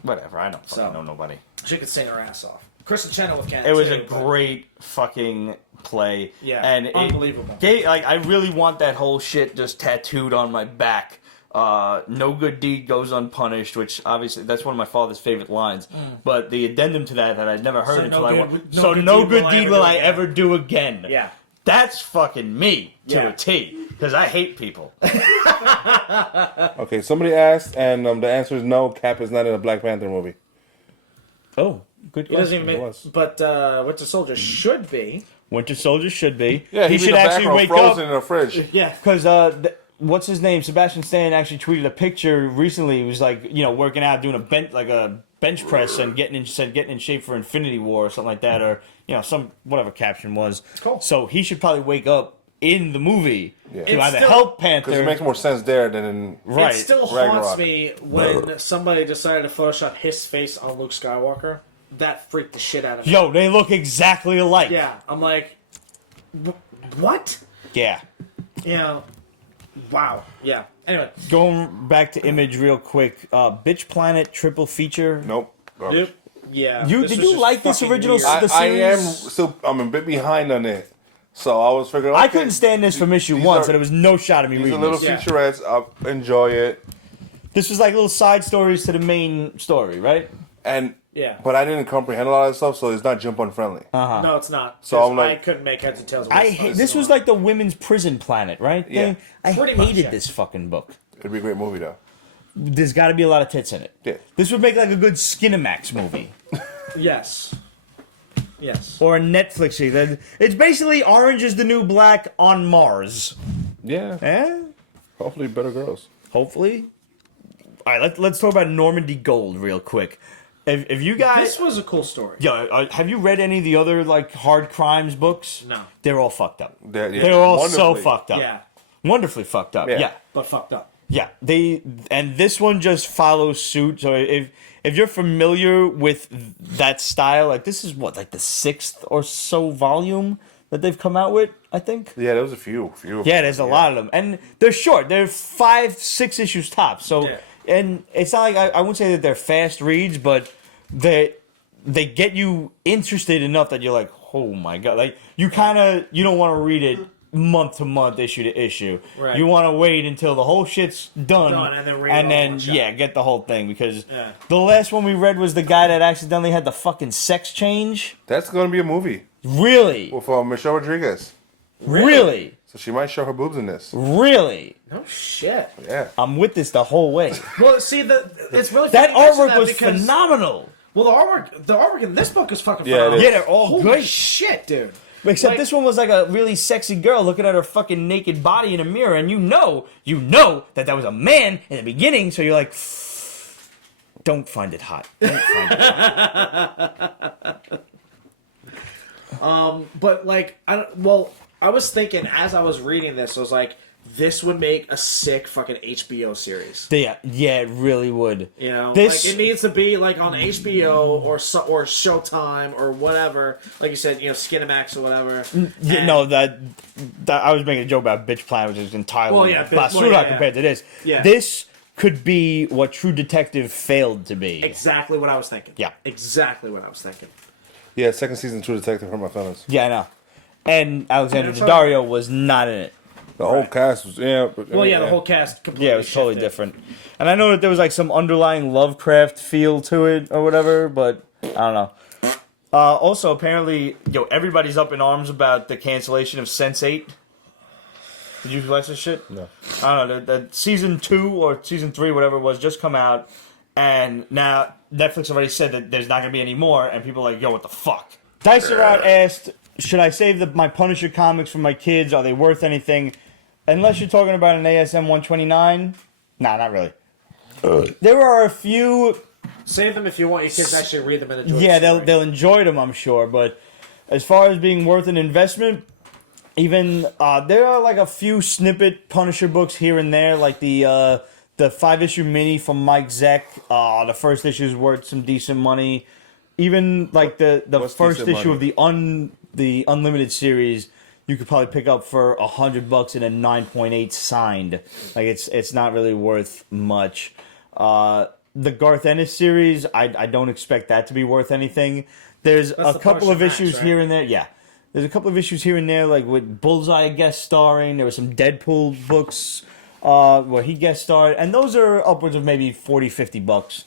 Whatever. I don't fucking So- know nobody. She could sing her ass off. Kristen Chenoweth can. It was too, a but- great fucking play. Yeah, and unbelievable. I really want that whole shit just tattooed on my back. No good deed goes unpunished, which obviously that's one of my father's favorite lines. But the addendum to that I'd never heard So until no I good- went. no So good no deed good will I deed ever will do I again." ever do again. Yeah. That's fucking me to Yeah. a T. Because I hate people. Okay, somebody asked, and the answer is no. Cap is not in a Black Panther movie. Oh, good He doesn't even It make. was. But Winter Soldier should be. Winter Soldier should be. Yeah, he he'd be should in the actually background wake frozen up. in a fridge. Yeah. Because what's his name? Sebastian Stan actually tweeted a picture recently. He was like, working out, doing a bench press and getting in shape for Infinity War or something like that, or some whatever caption was. Cool. So he should probably wake up in the movie Yeah. to It's either still- help Because Panther. it makes more sense there than in. Right. It still Ragnarok. haunts me when somebody decided to Photoshop his face on Luke Skywalker. That freaked the shit out of me. Yo, they look exactly alike. Yeah, I'm like, what? Yeah. Wow. Yeah. Anyway. Going back to Image real quick. Bitch Planet triple feature. Nope. Garbage. Yep. Yeah. Did was you just like this fucking original weird. the I am series? still. I'm a bit behind on it, so I was figuring. I okay, couldn't stand this from issue these one, are- so there was no shot of me These are reading little this. Yeah. featurettes. I enjoy it, This was like little side stories to the main story, right? and Yeah. but I didn't comprehend a lot of stuff, so it's not jump unfriendly. No, it's not. So I'm 'Cause like- I couldn't make heads or tails of This was like the women's prison planet, right? Yeah. Thing. I Pretty hated much, yeah. this fucking book. It'd be a great movie though. There's got to be a lot of tits in it. Yeah. This would make like a good Skinamax movie Yes. Yes. or a Netflix series. It's basically Orange is the New Black on Mars. Yeah. Eh? Hopefully, better girls. Hopefully. All right, let's talk about Normandy Gold real quick. If you guys, This was a cool story. have you read any of the other like hard crimes books? No. They're all fucked up. Yeah, They're all so wonderfully. fucked up. Yeah. Wonderfully fucked up. Yeah. Yeah. But fucked up. Yeah, and this one just follows suit. So if you're familiar with that style, like this is what, like the 6th or so volume that they've come out with, I think. Yeah, there was a few. Yeah, there's a lot of them, and they're short. They're 5-6 issues tops. So, and it's not like I wouldn't say that they're fast reads, but they get you interested enough that you're like, oh my god, like you don't want to read it month to month, issue to issue. Right. You want to wait until the whole shit's done and then read it all in one shot. get the whole thing, because the last one we read was the guy that accidentally had the fucking sex change. That's going to be a movie. Really? With Michelle Rodriguez. Really? So she might show her boobs in this. Really? No shit. Yeah. I'm with this the whole way. Well, see, it's really that funny you mention artwork was because, phenomenal. Well, the artwork in this book is fucking Yeah, phenomenal. Yeah, they're all Holy great. shit, dude. Except Like- this one was like a really sexy girl looking at her fucking naked body in a mirror, and you know that was a man in the beginning, so you're like, don't find it hot. Don't find it hot. But like, I was thinking as I was reading this, I was like, this would make a sick fucking HBO series. Yeah, it really would. You know, This- like it needs to be like on HBO or Showtime or whatever. Like you said, Skinamax or whatever. Yeah, no, that I was making a joke about Bitch Planet, which is entirely basura compared to this. Yeah. This could be what True Detective failed to be. Exactly what I was thinking. Yeah. Exactly what I was thinking. Yeah, second season True Detective hurt my feelings. Yeah, I know. And Alexander Yeah, Daddario was not in it. The whole cast was, the whole cast completely Yeah, it was totally shifted. different. And I know that there was like some underlying Lovecraft feel to it or whatever, but I don't know. Also, apparently, everybody's up in arms about the cancellation of Sense8. Did you watch this shit? No. I don't know. The season 2 or season 3, whatever it was, just come out, and now Netflix already said that there's not gonna be any more, and people are like, yo, what the fuck? Dicer Out asked, should I save my Punisher comics for my kids? Are they worth anything? Unless you're talking about an ASM 129, nah, not really. There are a few. Save them if you want your kids to actually read them and enjoy Yeah, the story. they'll enjoy them, I'm sure. But as far as being worth an investment, even there are like a few snippet Punisher books here and there, like the 5-issue mini from Mike Zeck. The first issue is worth some decent money. Even like the What's first decent issue money? of the Unlimited series, you could probably pick up for $100 in a 9.8 signed. Like it's not really worth much. The Garth Ennis series, I don't expect that to be worth anything. There's That's a the couple Punisher of Max, issues right? here and there. Yeah, there's a couple of issues here and there, like with Bullseye guest starring. There were some Deadpool books where he guest starred, and those are upwards of maybe $40-$50.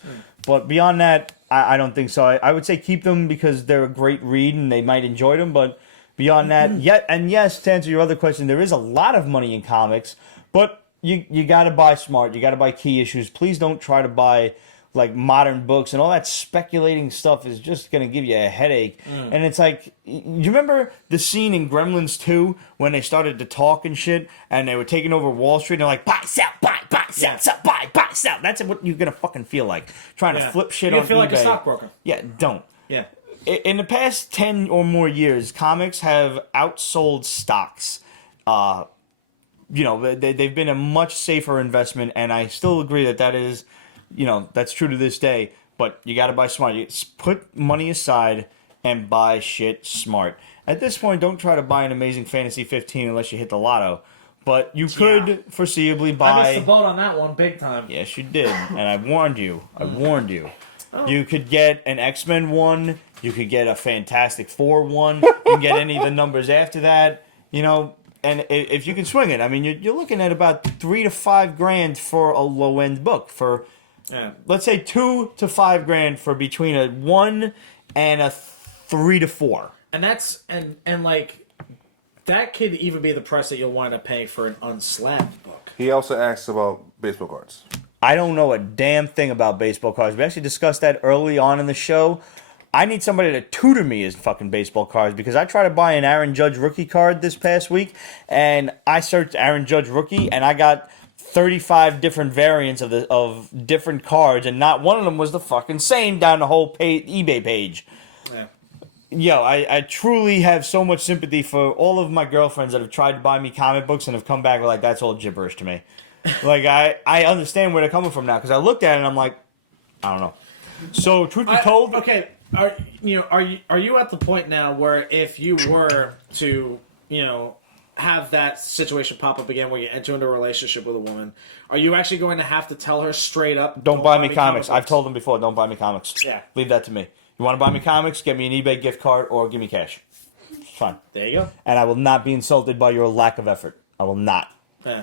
But beyond that, I don't think so. I would say keep them because they're a great read and they might enjoy them. But beyond that, yes, to answer your other question, there is a lot of money in comics, but you got to buy smart. You got to buy key issues. Please don't try to buy like modern books, and all that speculating stuff is just going to give you a headache. And it's like, you remember the scene in Gremlins 2 when they started to talk and shit, and they were taking over Wall Street, and they're like, buy, sell, sell, buy, sell. That's what you're going to fucking feel like, trying to flip shit You're on gonna feel eBay. like a stockbroker. Yeah, don't. Yeah. In the past 10 or more years, comics have outsold stocks. They've been a much safer investment, and I still agree that is, that's true to this day. But you got to buy smart. You put money aside and buy shit smart. At this point, don't try to buy an Amazing Fantasy 15 unless you hit the lotto. But you could foreseeably buy. I missed the boat on that one big time. Yes, you did, and I warned you. You could get an X-Men 1. You could get a Fantastic Four 1. You can get any of the numbers after that. And if you can swing it, I mean, you're looking at about $3 to $5 grand for a low-end book. For let's say $2 to $5 grand for between a 1 and a 3 to 4. And that's and like that could even be the price that you'll wind up paying for an unslabbed book. He also asked about baseball cards. I don't know a damn thing about baseball cards. We actually discussed that early on in the show. I need somebody to tutor me as fucking baseball cards because I tried to buy an Aaron Judge rookie card this past week, and I searched Aaron Judge rookie, and I got 35 different variants of different cards, and not one of them was the fucking same down the whole eBay page. Yeah. Yo, I truly have so much sympathy for all of my girlfriends that have tried to buy me comic books and have come back with like, that's all gibberish to me. Like, I understand where they're coming from now, because I looked at it and I'm like, I don't know. So, truth be told... Okay, are you at the point now where if you were to, have that situation pop up again where you enter into a relationship with a woman, are you actually going to have to tell her straight up, Don't buy me comics. I've told them before, don't buy me comics. Yeah. Leave that to me. You want to buy me comics? Get me an eBay gift card or give me cash. It's fine. There you go. And I will not be insulted by your lack of effort. I will not. Yeah.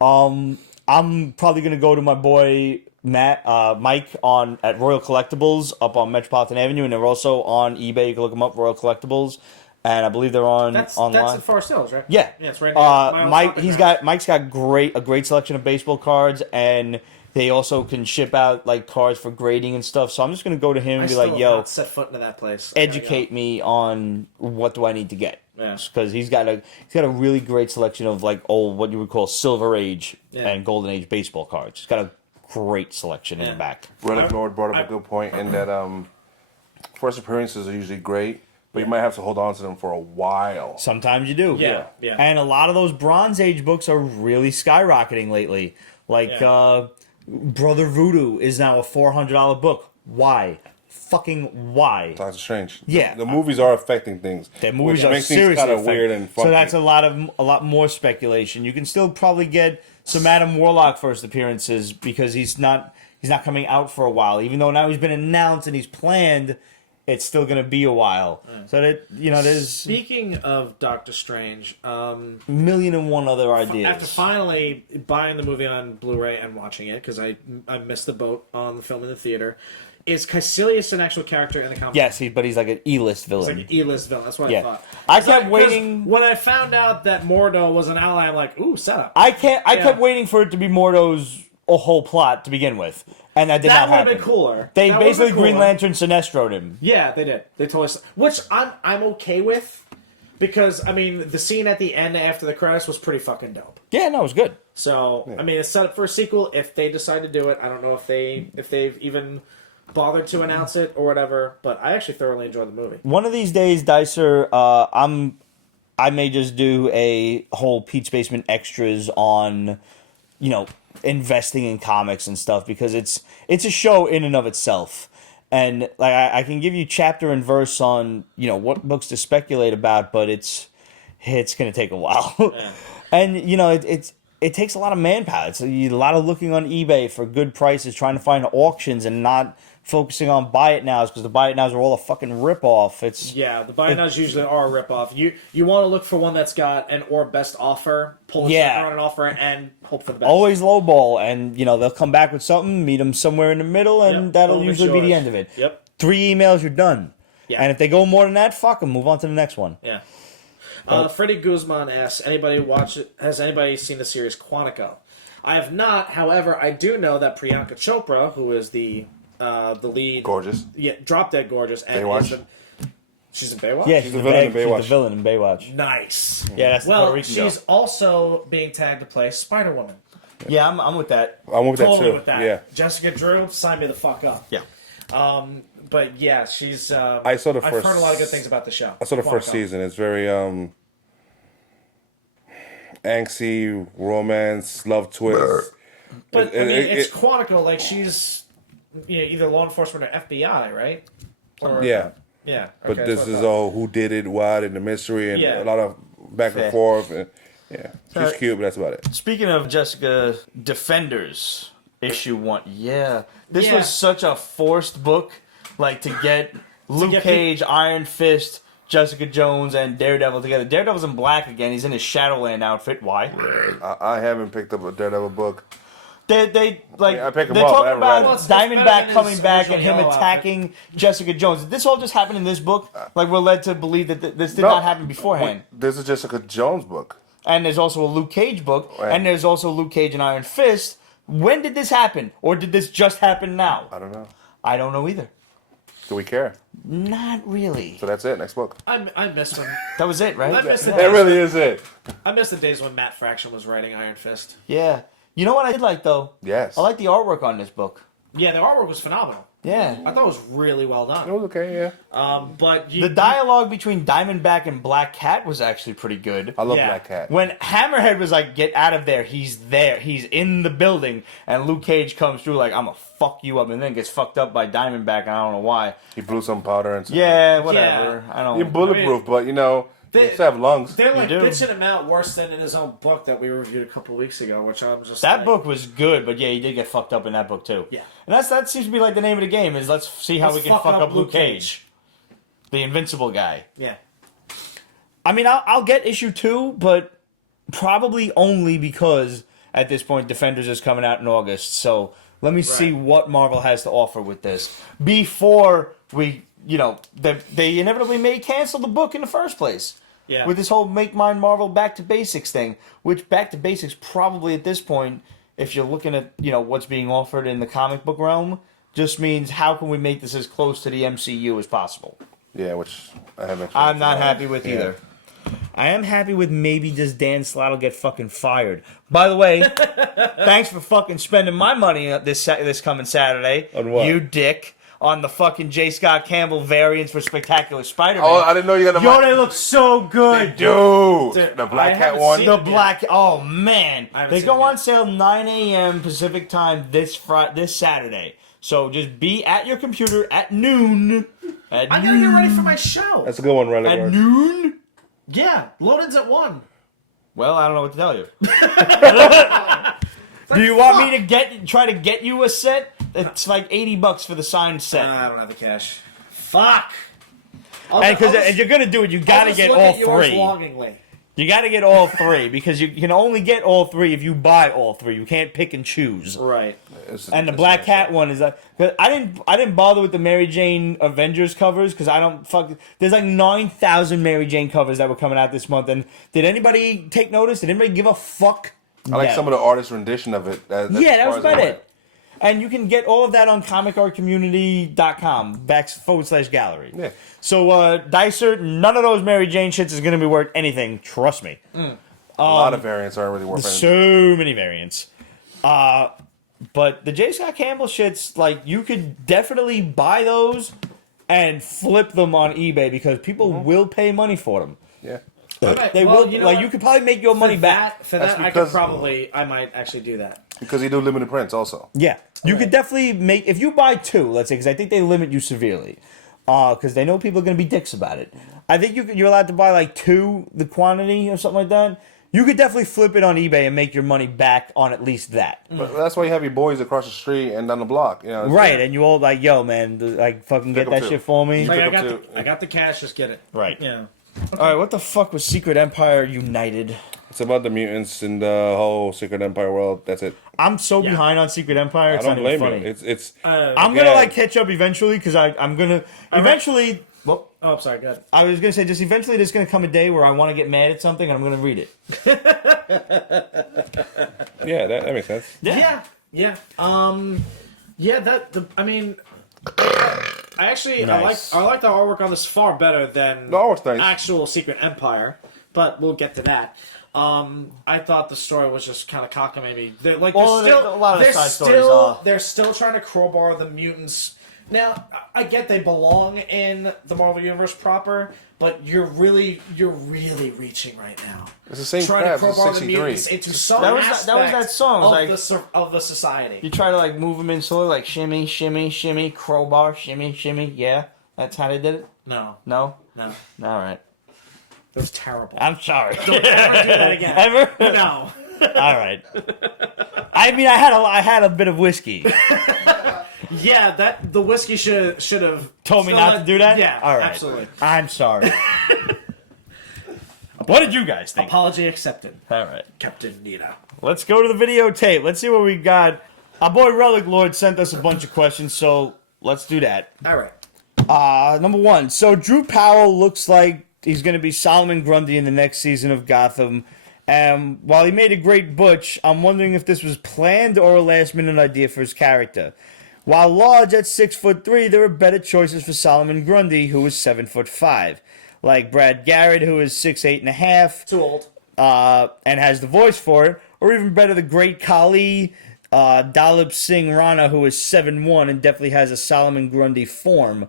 I'm probably going to go to my boy Mike at Royal Collectibles up on Metropolitan Avenue, and they're also on eBay. You can look them up, Royal Collectibles. And I believe they're online. That's at Forest Hills, right? Yeah. Yeah, it's right there. Mike's got a great selection of baseball cards, and they also can ship out like cards for grading and stuff. So I'm just gonna go to him and be like, "Yo, set foot into that place. Educate me on what do I need to get." Yeah. Because he's got a really great selection of like old, what you would call Silver Age and Golden Age baseball cards. He's got a great selection in the back. Relic Lord brought up a good point in that first appearances are usually great. But you might have to hold on to them for a while. Sometimes you do. Yeah. And a lot of those Bronze Age books are really skyrocketing lately. Like, Brother Voodoo is now a $400 book. Why? Fucking why? Doctor Strange. Yeah. The movies are affecting things. The movies which are makes things seriously kind of affecting. weird and funky. So that's a lot more speculation. You can still probably get some Adam Warlock first appearances because he's not coming out for a while. Even though now he's been announced and he's planned, it's still going to be a while. So that, there's... Speaking of Doctor Strange... million and one other ideas. After finally buying the movie on Blu-ray and watching it, because I missed the boat on the film in the theater, is Caecilius an actual character in the comic? Yes, but he's like an E-list villain. It's like an E-list villain. That's what I thought. I kept waiting... When I found out that Mordo was an ally, I'm like, ooh, setup. I kept waiting for it to be Mordo's whole plot to begin with. And that did not happen. That would have been cooler. They basically Green Lantern Sinestro'd him. Yeah, they did. They totally... Which I'm okay with, because, the scene at the end after the credits was pretty fucking dope. Yeah, no, it was good. So, it's set up for a sequel if they decide to do it. I don't know if they've even bothered to announce it or whatever, but I actually thoroughly enjoyed the movie. One of these days, Dicer, I may just do a whole Pete's Basement extras on, investing in comics and stuff, because it's a show in and of itself. And like I can give you chapter and verse on what books to speculate about, but it's gonna take a while. Yeah. And it takes a lot of manpower. It's a lot of looking on eBay for good prices, trying to find auctions, and not focusing on buy it nows, because the buy it nows are all a fucking rip off. The buy it nows usually are a rip off. You want to look for one that's got an or best offer, pull the on an offer, and hope for the best. Always lowball, and they'll come back with something, meet them somewhere in the middle, and that'll usually be the end of it. Yep. 3 emails, you're done. Yeah. And if they go more than that, fuck them. Move on to the next one. Yeah. Freddie Guzman asks, has anybody seen the series Quantico? I have not. However, I do know that Priyanka Chopra, who is the lead, gorgeous, drop dead gorgeous, and Baywatch. She's in Baywatch. Yeah, she's the villain in Baywatch. She's the villain in Baywatch. Nice. Yeah, that's the Puerto Rican she's girl. Also being tagged to play Spider-Woman. Yeah, I'm with that. I'm with totally that too. With that. Yeah. Jessica Drew, sign me the fuck up. Yeah. But yeah, she's. I saw the first. I've heard a lot of good things about the show. I saw the first season. It's very angsty, romance, love twist. But it's Quantico. Like she's either law enforcement or FBI, right? Or, yeah. Yeah. Okay, but this is all who did it, what, and the mystery, and a lot of back and forth. And, she's cute, but that's about it. Speaking of Jessica, Defenders, issue 1. Yeah. This was such a forced book, like to get Luke Cage, Iron Fist, Jessica Jones, and Daredevil together. Daredevil's in black again. He's in his Shadowland outfit. Why? I haven't picked up a Daredevil book. They're talking about Diamondback coming back and him attacking Jessica Jones. Did this all just happen in this book? Like, we're led to believe that this did not happen beforehand. This is Jessica Jones book. And there's also a Luke Cage book, and there's also Luke Cage and Iron Fist. When did this happen? Or did this just happen now? I don't know. I don't know either. Do we care? Not really. So that's it. Next book. I missed when... That was it, right? That really is it. I miss the days when Matt Fraction was writing Iron Fist. Yeah. You know what I did like, though? Yes. I like the artwork on this book. Yeah, the artwork was phenomenal. Yeah. I thought it was really well It done. was okay, yeah. But The dialogue between Diamondback and Black Cat was actually pretty good. I love Yeah. Black Cat. When Hammerhead was like, get out of there, he's there. He's in the building. And Luke Cage comes through like, I'm going to fuck you up. And then gets fucked up by Diamondback. And I don't know why. He blew some powder and stuff. Yeah, whatever. I don't You're bulletproof, but you know, you still have lungs. they're like do. bitching him out worse than in his own book that we reviewed a couple weeks ago, which I'm just That like, book was good, but yeah, he did get fucked up in that book too. Yeah. And that seems to be like the name of the game is let's see how Let's we can fuck up Luke Cage. The invincible guy. Yeah. I mean, I'll get issue 2, but probably only because at this point Defenders is coming out in August. So let me see what Marvel has to offer with this before we, they inevitably may cancel the book in the first place. Yeah. With this whole Make Mine Marvel Back to Basics thing, which Back to Basics probably at this point, if you're looking at, what's being offered in the comic book realm, just means how can we make this as close to the MCU as possible. Yeah, which I haven't. I'm not happy with Yeah. either. I am happy with maybe just Dan Slott will get fucking fired. By the way, thanks for fucking spending my money this coming Saturday. On what? You dick. On the fucking J. Scott Campbell variants for Spectacular Spider-Man. Oh, I didn't know you got Yo, they look so good. Dude, Dude, the I Black Cat haven't one. seen The it. black, oh man, I haven't they seen go it on yet. sale 9 a.m. Pacific time this Saturday. So just be at your computer at noon. At I gotta noon. get ready for my show. That's a good one, Riley. At noon. Yeah, load-in's at 1. Well, I don't know what to tell you. Do you want me to try to get you a set? It's like $80 for the signed set. I don't have the cash. Fuck. And because if you're gonna do it, you gotta get all three. Longingly. You gotta get all three because you can only get all three if you buy all three. You can't pick and choose. Right. And the Black Cat one is like, 'cause I didn't bother with the Mary Jane Avengers covers because I don't fuck. There's like 9,000 Mary Jane covers that were coming out this month, and did anybody take notice? Did anybody give a fuck? I like No. some of the artist rendition of it. That's Yeah, that as was far as about I went. it. And you can get all of that on comicartcommunity.com/gallery. Yeah. So, Dicer, none of those Mary Jane shits is going to be worth anything. Trust me. A lot of variants aren't really worth anything. So many variants. But the J. Scott Campbell shits, like, you could definitely buy those and flip them on eBay because people will pay money for them. Yeah. They will. Like, you could probably make your money back. For That's that, I because- might actually do that. Because you do limited prints also. Yeah, you could definitely make if you buy 2. Let's say because I think they limit you severely, because they know people are going to be dicks about it. I think you're allowed to buy like 2 the quantity or something like that. You could definitely flip it on eBay and make your money back on at least that. But that's why you have your boys across the street and down the block. You know, Right, and you all like, yo, man, like fucking get Pick 'em that too. shit for me. Like, Pick up I got the cash. Just get it. Right. Yeah. All right, what the fuck was Secret Empire United? It's about the mutants in the whole Secret Empire world. That's it. I'm so behind on Secret Empire. I It's don't not even blame funny. you. It's I'm gonna like catch up eventually because I'm gonna eventually. Well, Oh, I'm sorry. Go ahead. I was gonna say just eventually there's gonna come a day where I want to get mad at something and I'm gonna read it. yeah, that makes sense. Yeah. Yeah. I mean, I actually Nice. I like the artwork on this far better than The artwork's nice. actual Secret Empire, but we'll get to that. I thought the story was just kind of cockamamie. They're like Well, they're still, a lot of the they're side still, stories are. They're still trying to crowbar the mutants. Now, I get they belong in the Marvel Universe proper, but you're really reaching right now. It's the same Trying crap to as crowbar the 63. mutants into some That was aspect that song, of, like- of the society. You try to like move them in slowly, like shimmy, shimmy, shimmy, crowbar, shimmy, shimmy. Yeah, that's how they did it. No, No, no, all right. that was terrible. I'm sorry. Don't ever do that again. Ever? No. All right. I mean, I had a bit of whiskey. Yeah, that the whiskey should have Told me not to do that. Yeah, all right. absolutely. I'm sorry. What did you guys think? Apology accepted, All right. Captain Nina. Let's go to the videotape. Let's see what we got. Our boy Relic Lord sent us a bunch of questions, so let's do that. All right. Number 1. So Drew Powell looks like he's going to be Solomon Grundy in the next season of Gotham. While he made a great Butch, I'm wondering if this was planned or a last-minute idea for his character. While large at 6'3", there are better choices for Solomon Grundy, who is 7'5", like Brad Garrett, who is 6'8.5", Too old. and has the voice for it, or even better, the great Kali, Dalip Singh Rana, who is 7'1" and definitely has a Solomon Grundy form.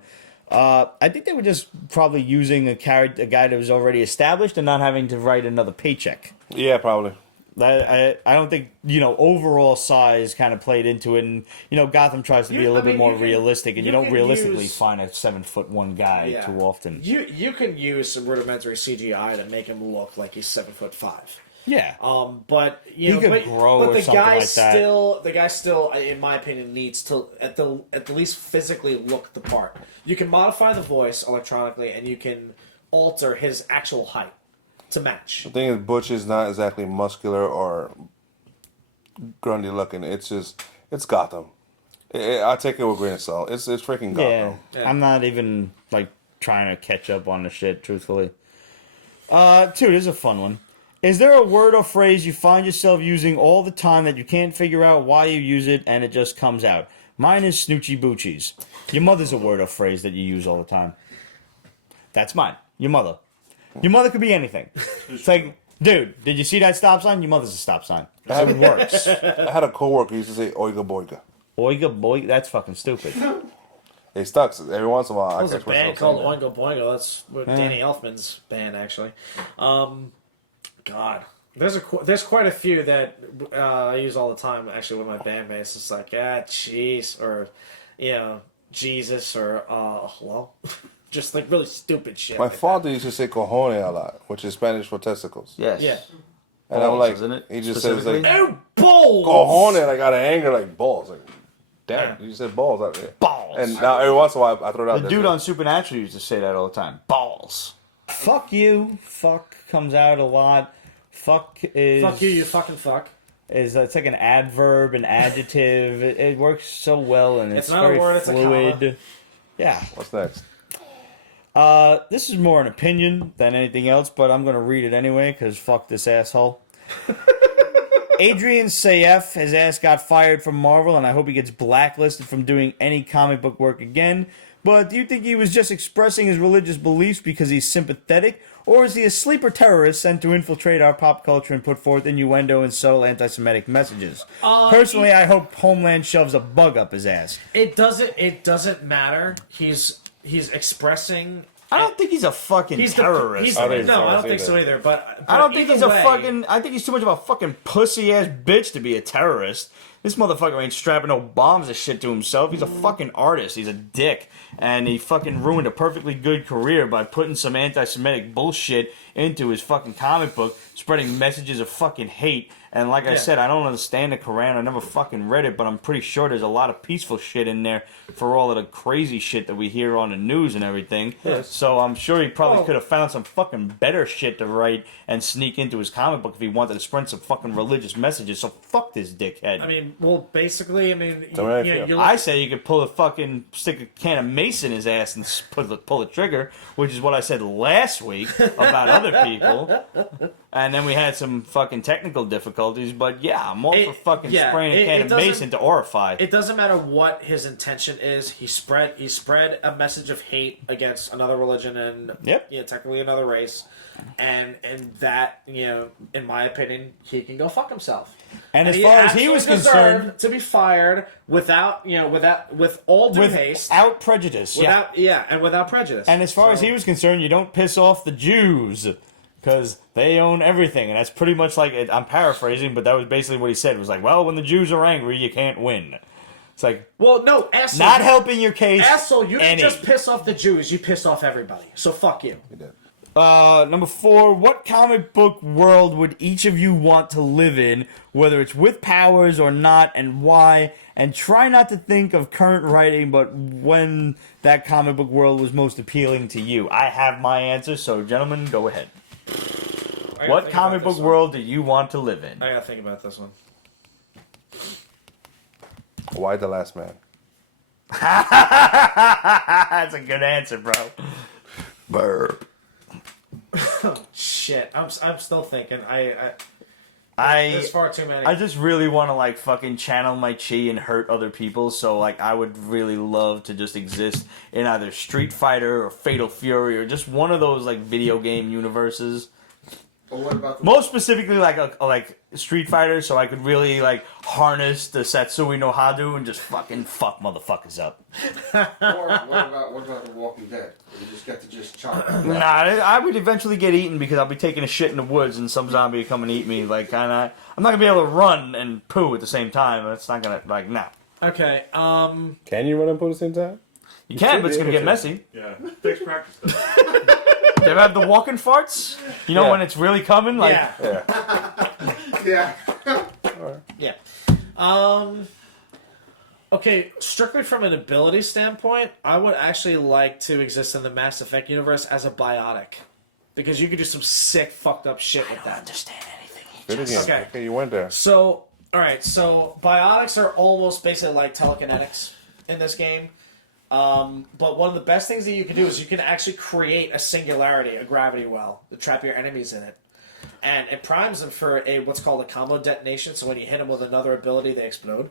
I think they were just probably using a guy that was already established and not having to write another paycheck. Yeah, probably. I don't think, overall size kind of played into it. And, Gotham tries to be a little bit more realistic, and you don't realistically find a 7'1" guy too often. You can use some rudimentary CGI to make him look like he's 7'5". Yeah. But He could grow but or the something guy like that. the guy still, in my opinion, needs to at the least physically look the part. You can modify the voice electronically, and you can alter his actual height to match. The thing is, Butch is not exactly muscular or Grundy looking. It's Gotham. I take it with a grain of salt. It's freaking Gotham. Yeah. I'm not even, trying to catch up on the shit, truthfully. This is a fun one. Is there a word or phrase you find yourself using all the time that you can't figure out why you use it and it just comes out? Mine is snoochie boochies. Your mother's a word or phrase that you use all the time. That's mine. Your mother. Your mother could be anything. It's like, dude, did you see that stop sign? Your mother's a stop sign. It works. I had a coworker who used to say "oiga boiga." Oiga boy, that's fucking stupid. It stuck. Every once in a while, I There's a catch band myself called saying Oingo Boingo. That's Danny Elfman's band, actually. God, there's quite a few that I use all the time. Actually, with my bandmates, it's like jeez, or Jesus, or hello, just like really stupid shit. My like father used to say "cojones" a lot, which is Spanish for testicles. Yes. Yeah. And I'm Balls, like, isn't it? he just says like Oh, balls! "cojones," like out of anger, like balls. Like, damn, Yeah. you said balls out there. Balls. And now every once in a while, I throw it out The there. dude on Supernatural used to say that all the time. Balls. Fuck you. Fuck comes out a lot. Fuck is... Fuck you, you fucking fuck. It's like an adverb, an adjective. It works so well, and it's not a very word, it's a fluid. comma. Yeah. What's next? This is more an opinion than anything else, but I'm gonna read it anyway because fuck this asshole. Adrian Sayef, his ass got fired from Marvel, and I hope he gets blacklisted from doing any comic book work again. But do you think he was just expressing his religious beliefs because he's sympathetic, or is he a sleeper terrorist sent to infiltrate our pop culture and put forth innuendo and subtle anti-Semitic messages? Personally, I hope Homeland shoves a bug up his ass. It doesn't matter. He's expressing. I don't think he's a fucking terrorist. I don't think I don't so think so either. But I don't think he's either way, I think he's too much of a fucking pussy ass bitch to be a terrorist. This motherfucker ain't strapping no bombs or shit to himself. He's a fucking artist. He's a dick. And he fucking ruined a perfectly good career by putting some anti-Semitic bullshit into his fucking comic book, spreading messages of fucking hate. And like I said, I don't understand the Quran. I never fucking read it, but I'm pretty sure there's a lot of peaceful shit in there for all of the crazy shit that we hear on the news and everything. Yes. So I'm sure he probably could have found some fucking better shit to write and sneak into his comic book if he wanted to spread some fucking religious messages. So fuck this dickhead. I mean, well, basically, I say you could stick a can of mace in his ass and pull the trigger, which is what I said last week about other people. And then we had some fucking technical difficulties, but yeah, I'm all for fucking spraying a can of mace into Orify. It doesn't matter what his intention is. He spread a message of hate against another religion and technically another race, and that in my opinion, he can go fuck himself. And as far as he was concerned, to be fired with all due haste, without prejudice, without prejudice. And as far as he was concerned, you don't piss off the Jews because they own everything, and that's pretty much like I'm paraphrasing, but that was basically what he said. It was like, well, when the Jews are angry, you can't win. It's like, well, no, asshole, not helping your case. Asshole, you didn't just piss off the Jews; you pissed off everybody. So fuck you. Number 4, what comic book world would each of you want to live in, whether it's with powers or not, and why? And try not to think of current writing, but when that comic book world was most appealing to you. I have my answer, so gentlemen, go ahead. What comic book world do you want to live in? I gotta think about this one. Why The Last Man? That's a good answer, bro. Burr. Shit, I'm still thinking. There's I far too many. I just really want to fucking channel my chi and hurt other people. So I would really love to just exist in either Street Fighter or Fatal Fury or just one of those video game universes. But what about the Most specifically, like Street Fighter, so I could really like harness the Satsui no Hado and just fucking fuck motherfuckers up. Or what about The Walking Dead? Where you just get to just chop. Nah, I would eventually get eaten because I'll be taking a shit in the woods and some zombie will come and eat me. Like, I'm not gonna be able to run and poo at the same time. It's not gonna nah. Okay. Can you run and put at the same time? You can, but it's gonna get messy. Yeah, takes practice. Though. You ever have the walking farts? You know when it's really coming? Like, yeah. Yeah. Yeah. Okay, strictly from an ability standpoint, I would actually like to exist in the Mass Effect universe as a biotic. Because you could do some sick, fucked up shit with that. understand anything. Good again. Okay, you went there. So, alright, so biotics are almost basically like telekinetics in this game. But one of the best things that you can do is you can actually create a singularity, a gravity well, to trap your enemies in it. And it primes them for what's called a combo detonation, so when you hit them with another ability, they explode.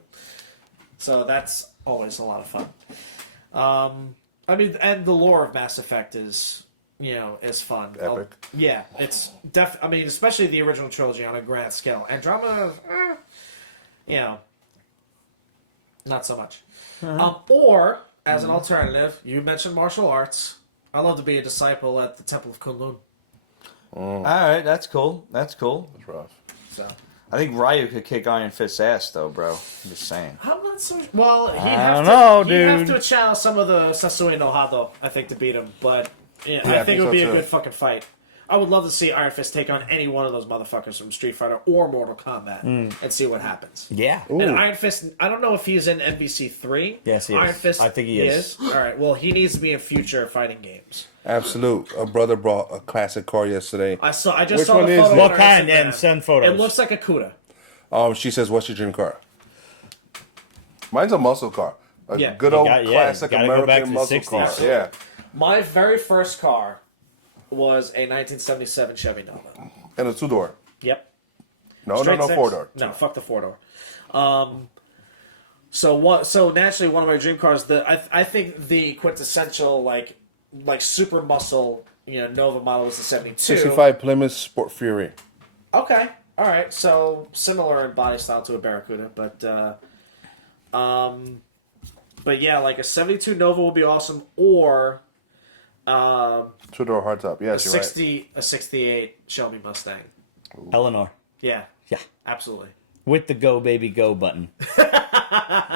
So that's always a lot of fun. I mean, and the lore of Mass Effect is fun. Epic. Yeah, it's I mean, especially the original trilogy on a grand scale. Andromeda, not so much. Or, as an alternative, you mentioned martial arts. I love to be a disciple at the Temple of Kunlun. All right, that's cool. That's cool. That's rough. So. I think Ryu could kick Iron Fist's ass, though, bro. I'm just saying. I'm not so... Well, he'd don't have know, to, he'd have dude. to channel some of the Satsui no Hado, I think, to beat him. But Yeah, I I think it would so be a too. good fucking fight. I would love to see Iron Fist take on any one of those motherfuckers from Street Fighter or Mortal Kombat and see what happens. Yeah. And Iron Fist, I don't know if he's in MVC 3. Yes, he is. Iron Fist, I think he is. All right, well, he needs to be in future fighting games. Absolute. A brother brought a classic car yesterday. I just Which saw one the is photo it? on What our kind? Instagram. And send photos. It looks like a Cuda. She says, "What's your dream car?" Mine's a muscle car. A Yeah. good You old got- classic gotta go back American to the muscle 60s. car. Yeah. My very first car was a 1977 Chevy Nova. And a 2-door. Yep. No, Straight six? 4-door. No, fuck the 4-door. So naturally, one of my dream cars. I think the quintessential like super muscle Nova model was the 72. 65 Plymouth Sport Fury. Okay, all right. So similar in body style to a Barracuda, but yeah, like a 72 Nova would be awesome, or 2-door hardtop. Yes, you're right. a 68 Shelby Mustang. Eleanor. Yeah, Yeah. absolutely. With the go, baby, go button.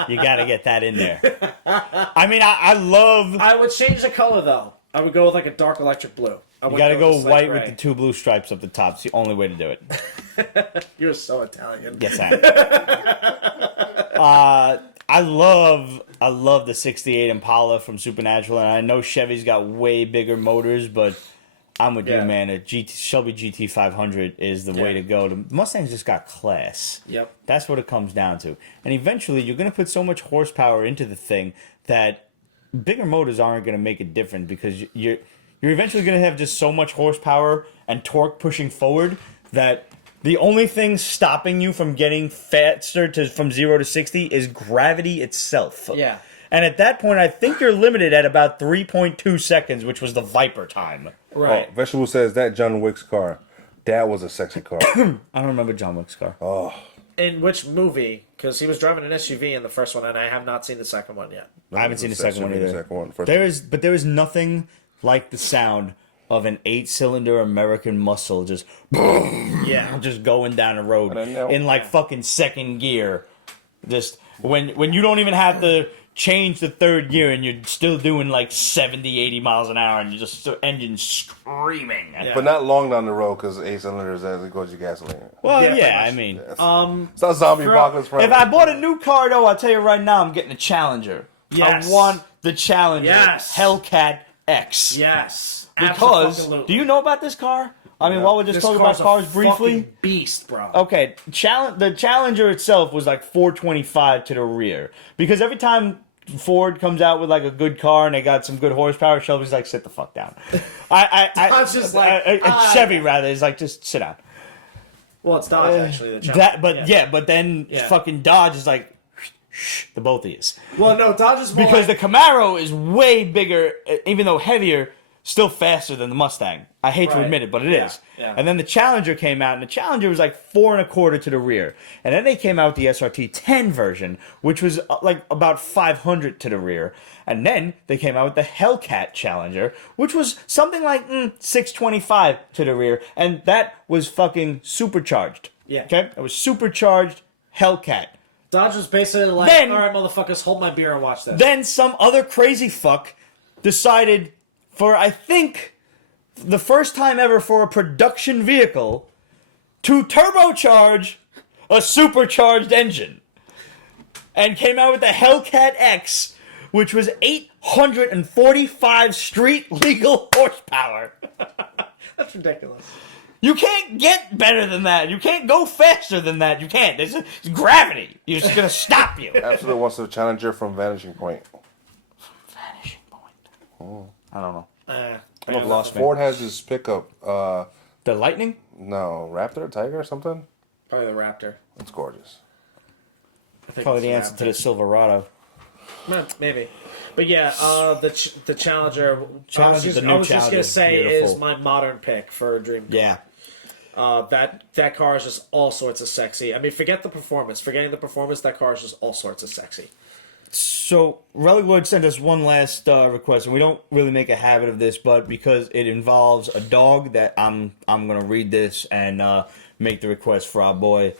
You got to get that in there. I mean, I love... I would change the color though. I would go with like a dark electric blue. You got to go white with the 2 blue stripes up the top. It's the only way to do it. You're so Italian. Yes, I am. I love the 68 Impala from Supernatural, and I know Chevy's got way bigger motors, but I'm with you, Yeah. man. Shelby GT 500 is the way to go. The Mustang's just got class. Yep. That's what it comes down to. And eventually, you're going to put so much horsepower into the thing that bigger motors aren't going to make it different, because you're eventually going to have just so much horsepower and torque pushing forward that the only thing stopping you from getting faster from 0 to 60 is gravity itself. Yeah. And at that point, I think you're limited at about 3.2 seconds, which was the Viper time. Right. Oh, Vegetable says that John Wick's car. That was a sexy car. I don't remember John Wick's car. Oh, In which movie? Because he was driving an SUV in the first one, and I have not seen the second one yet. I haven't seen the second one The either. second one. First There one. is, but there is nothing like the sound of an 8-cylinder American muscle just Yeah. just going down the road I don't know. in like fucking second gear. Just when you don't even have to change the third gear and you're still doing like 70, 80 miles an hour and you're just the engine screaming. Yeah. But not long down the road, because 8 cylinders as it goes to gasoline. Well, Yeah, yeah, I pretty mean, It's not zombie apocalypse if friendly. I bought a new car though, I'll tell you right now, I'm getting a Challenger. Yes. I want the Challenger Yes. Hellcat X. Yes. Because, Abso-fucking-lutely. do you know about this car? I mean, while we're just This talking about car's a cars briefly. fucking beast, bro. Okay, the Challenger itself was like 425 to the rear. Because every time Ford comes out with like a good car and they got some good horsepower, Shelby's like, sit the fuck down. Dodge is like, Chevy rather is like, just sit down. Well, it's Dodge actually. The Challenger. But then Yeah. fucking Dodge is like, shh, the both of yous. Well, no, Dodge is more Because like, the Camaro is way bigger, even though heavier, still faster than the Mustang. I hate to Right. admit it, but it is. Yeah. And then the Challenger came out, and the Challenger was like 4.25 to the rear. And then they came out with the SRT 10 version, which was like about 500 to the rear. And then they came out with the Hellcat Challenger, which was something like 625 to the rear. And that was fucking supercharged. Yeah. Okay? It was supercharged Hellcat. Dodge was basically like, Then- all right, motherfuckers, hold my beer and watch this. Then some other crazy fuck decided, for I think the first time ever for a production vehicle, to turbocharge a supercharged engine. And came out with the Hellcat X, which was 845 street legal horsepower. That's ridiculous. You can't get better than that. You can't go faster than that. You can't. It's gravity. It's just going to stop you. Absolute wants a Challenger from Vanishing Point. Vanishing point. I don't know. I've lost me. Ford has this pickup. The Lightning? No, Raptor, Tiger, or something. Probably the Raptor. It's gorgeous. I think Probably it's the answer to the Silverado. Maybe. But yeah, the Challenger. Challenger, the new I was just Challenger, gonna say beautiful. is my modern pick for a dream car. Yeah. That car is just all sorts of sexy. I mean, forget the performance. Forgetting the performance, that car is just all sorts of sexy. So, Relic Lloyd sent us one last request, and we don't really make a habit of this, but because it involves a dog, that I'm going to read this and make the request for our boy.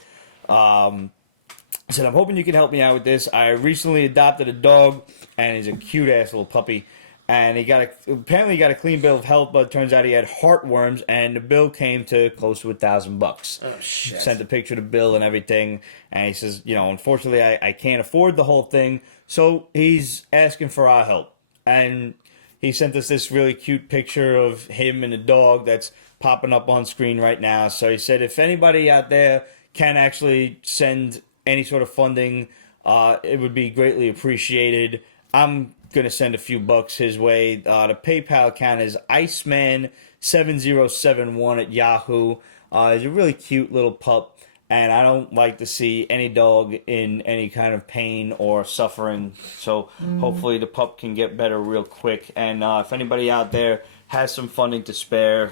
He said, I'm hoping you can help me out with this. I recently adopted a dog, and he's a cute-ass little puppy. And apparently he got a clean bill of health, but it turns out he had heartworms, and the bill came to close to $1,000. Oh shit! Sent a picture of the bill and everything, and he says, unfortunately I can't afford the whole thing, so he's asking for our help. And he sent us this really cute picture of him and the dog that's popping up on screen right now. So he said, if anybody out there can actually send any sort of funding, it would be greatly appreciated. I'm going to send a few bucks his way. The PayPal account is Iceman7071 at Yahoo. He's a really cute little pup, and I don't like to see any dog in any kind of pain or suffering. So hopefully the pup can get better real quick. And if anybody out there has some funding to spare,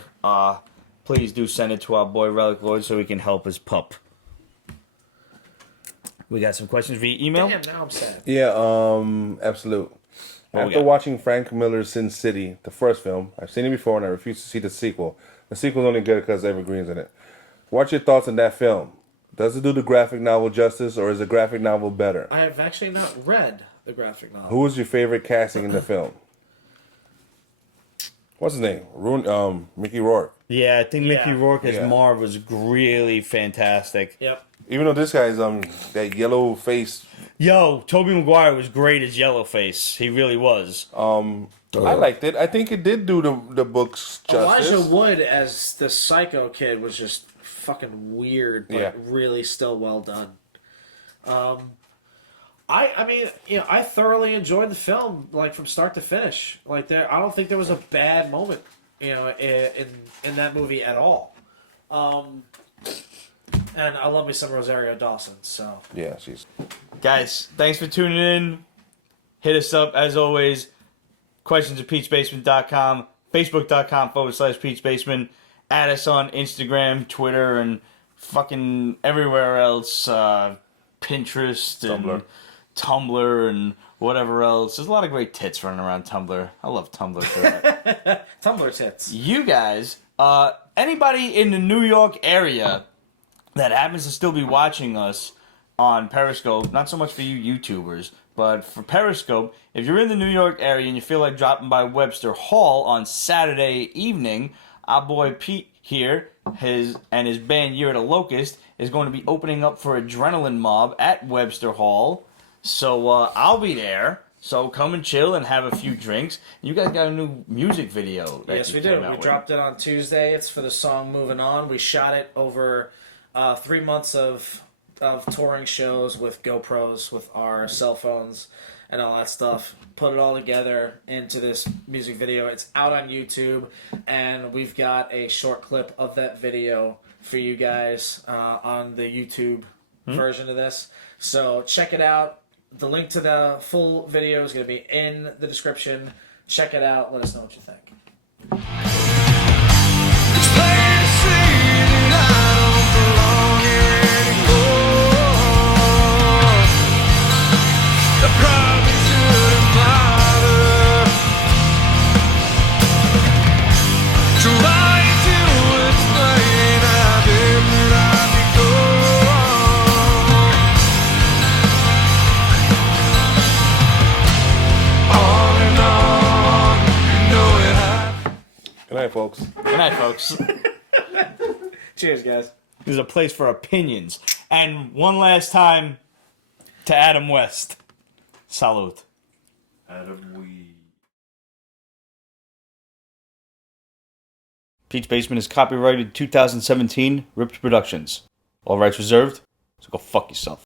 please do send it to our boy Relic Lloyd so we can help his pup. We got some questions via email. Damn, now I'm sad. Yeah, absolute. After watching Frank Miller's Sin City, the first film, I've seen it before and I refuse to see the sequel. The sequel's only good because Evergreen's in it. What's your thoughts on that film? Does it do the graphic novel justice, or is the graphic novel better? I have actually not read the graphic novel. Who was your favorite casting in the film? What's his name? Mickey Rourke. Yeah, I think Mickey Yeah. Rourke as Yeah. Marv was really fantastic. Yep. Even though this guy's that yellow face. Yo, Tobey Maguire was great as Yellowface. He really was. I liked it. I think it did do the book's justice. Elijah Wood as the psycho kid was just fucking weird, but really still well done. I mean, I thoroughly enjoyed the film, like from start to finish. Like I don't think there was a bad moment, in that movie at all. And I love me some Rosario Dawson. So Yeah, she's. Guys, thanks for tuning in. Hit us up, as always. Questions at PeachBasement.com, Facebook.com/PeachBasement. Add us on Instagram, Twitter, and fucking everywhere else. Pinterest and Tumblr and whatever else. There's a lot of great tits running around Tumblr. I love Tumblr for that. Tumblr tits. You guys, anybody in the New York area that happens to still be watching us on Periscope, not so much for you YouTubers, but for Periscope, if you're in the New York area and you feel like dropping by Webster Hall on Saturday evening, our boy Pete here, his band Year to Locust, is going to be opening up for Adrenaline Mob at Webster Hall. So I'll be there. So come and chill and have a few drinks. You guys got a new music video. Yes, we do. We dropped it on Tuesday. It's for the song Movin On. We shot it over 3 months of touring shows with GoPros, with our cell phones, and all that stuff. Put it all together into this music video. It's out on YouTube, and we've got a short clip of that video for you guys on the YouTube version of this. So check it out. The link to the full video is going to be in the description. Check it out. Let us know what you think. Good night, folks. Good night, folks. Cheers, guys. This is a place for opinions. And one last time to Adam West. Salute. Adam Weed. Pete's Basement is copyrighted 2017, Ripped Productions. All rights reserved, so go fuck yourself.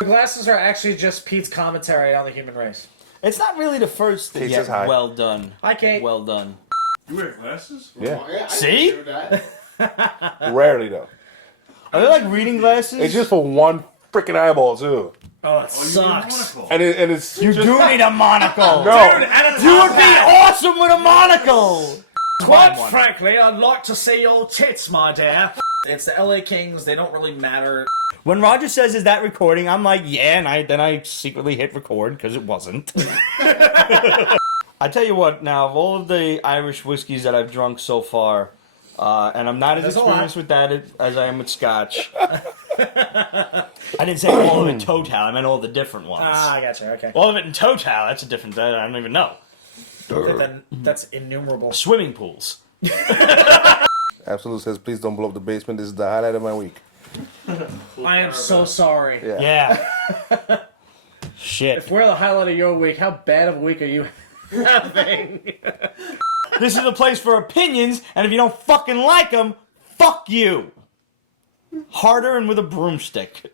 The glasses are actually just Pete's commentary on the human race. It's not really the first thing. Kate says hi. Well done. Hi, Kate. Well done. You wear glasses? Yeah. I See? didn't do that. Rarely, though. Are they like reading glasses? It's just for one freaking eyeball, too. Oh, it Oh, you need a sucks. monocle. And it's You just, do need a monocle. No. You would be awesome with a monocle. Quite one. frankly, I'd like to see your tits, my dear. It's the LA Kings. They don't really matter. When Roger says, "Is that recording?" I'm like, "Yeah," and then I secretly hit record because it wasn't. I tell you what, now of all of the Irish whiskeys that I've drunk so far, and I'm not as There's a experienced lot. with that as I am with Scotch. I didn't say all of it total. I meant all the different ones. Ah, I gotcha. Okay. All of it in total. That's a different. I don't even know. Then that's innumerable. Swimming pools. Absolute says, please don't blow up the basement. This is the highlight of my week. I am so sorry. Yeah. Yeah. Shit. If we're the highlight of your week, how bad of a week are you having? This is a place for opinions, and if you don't fucking like them, fuck you. Harder and with a broomstick.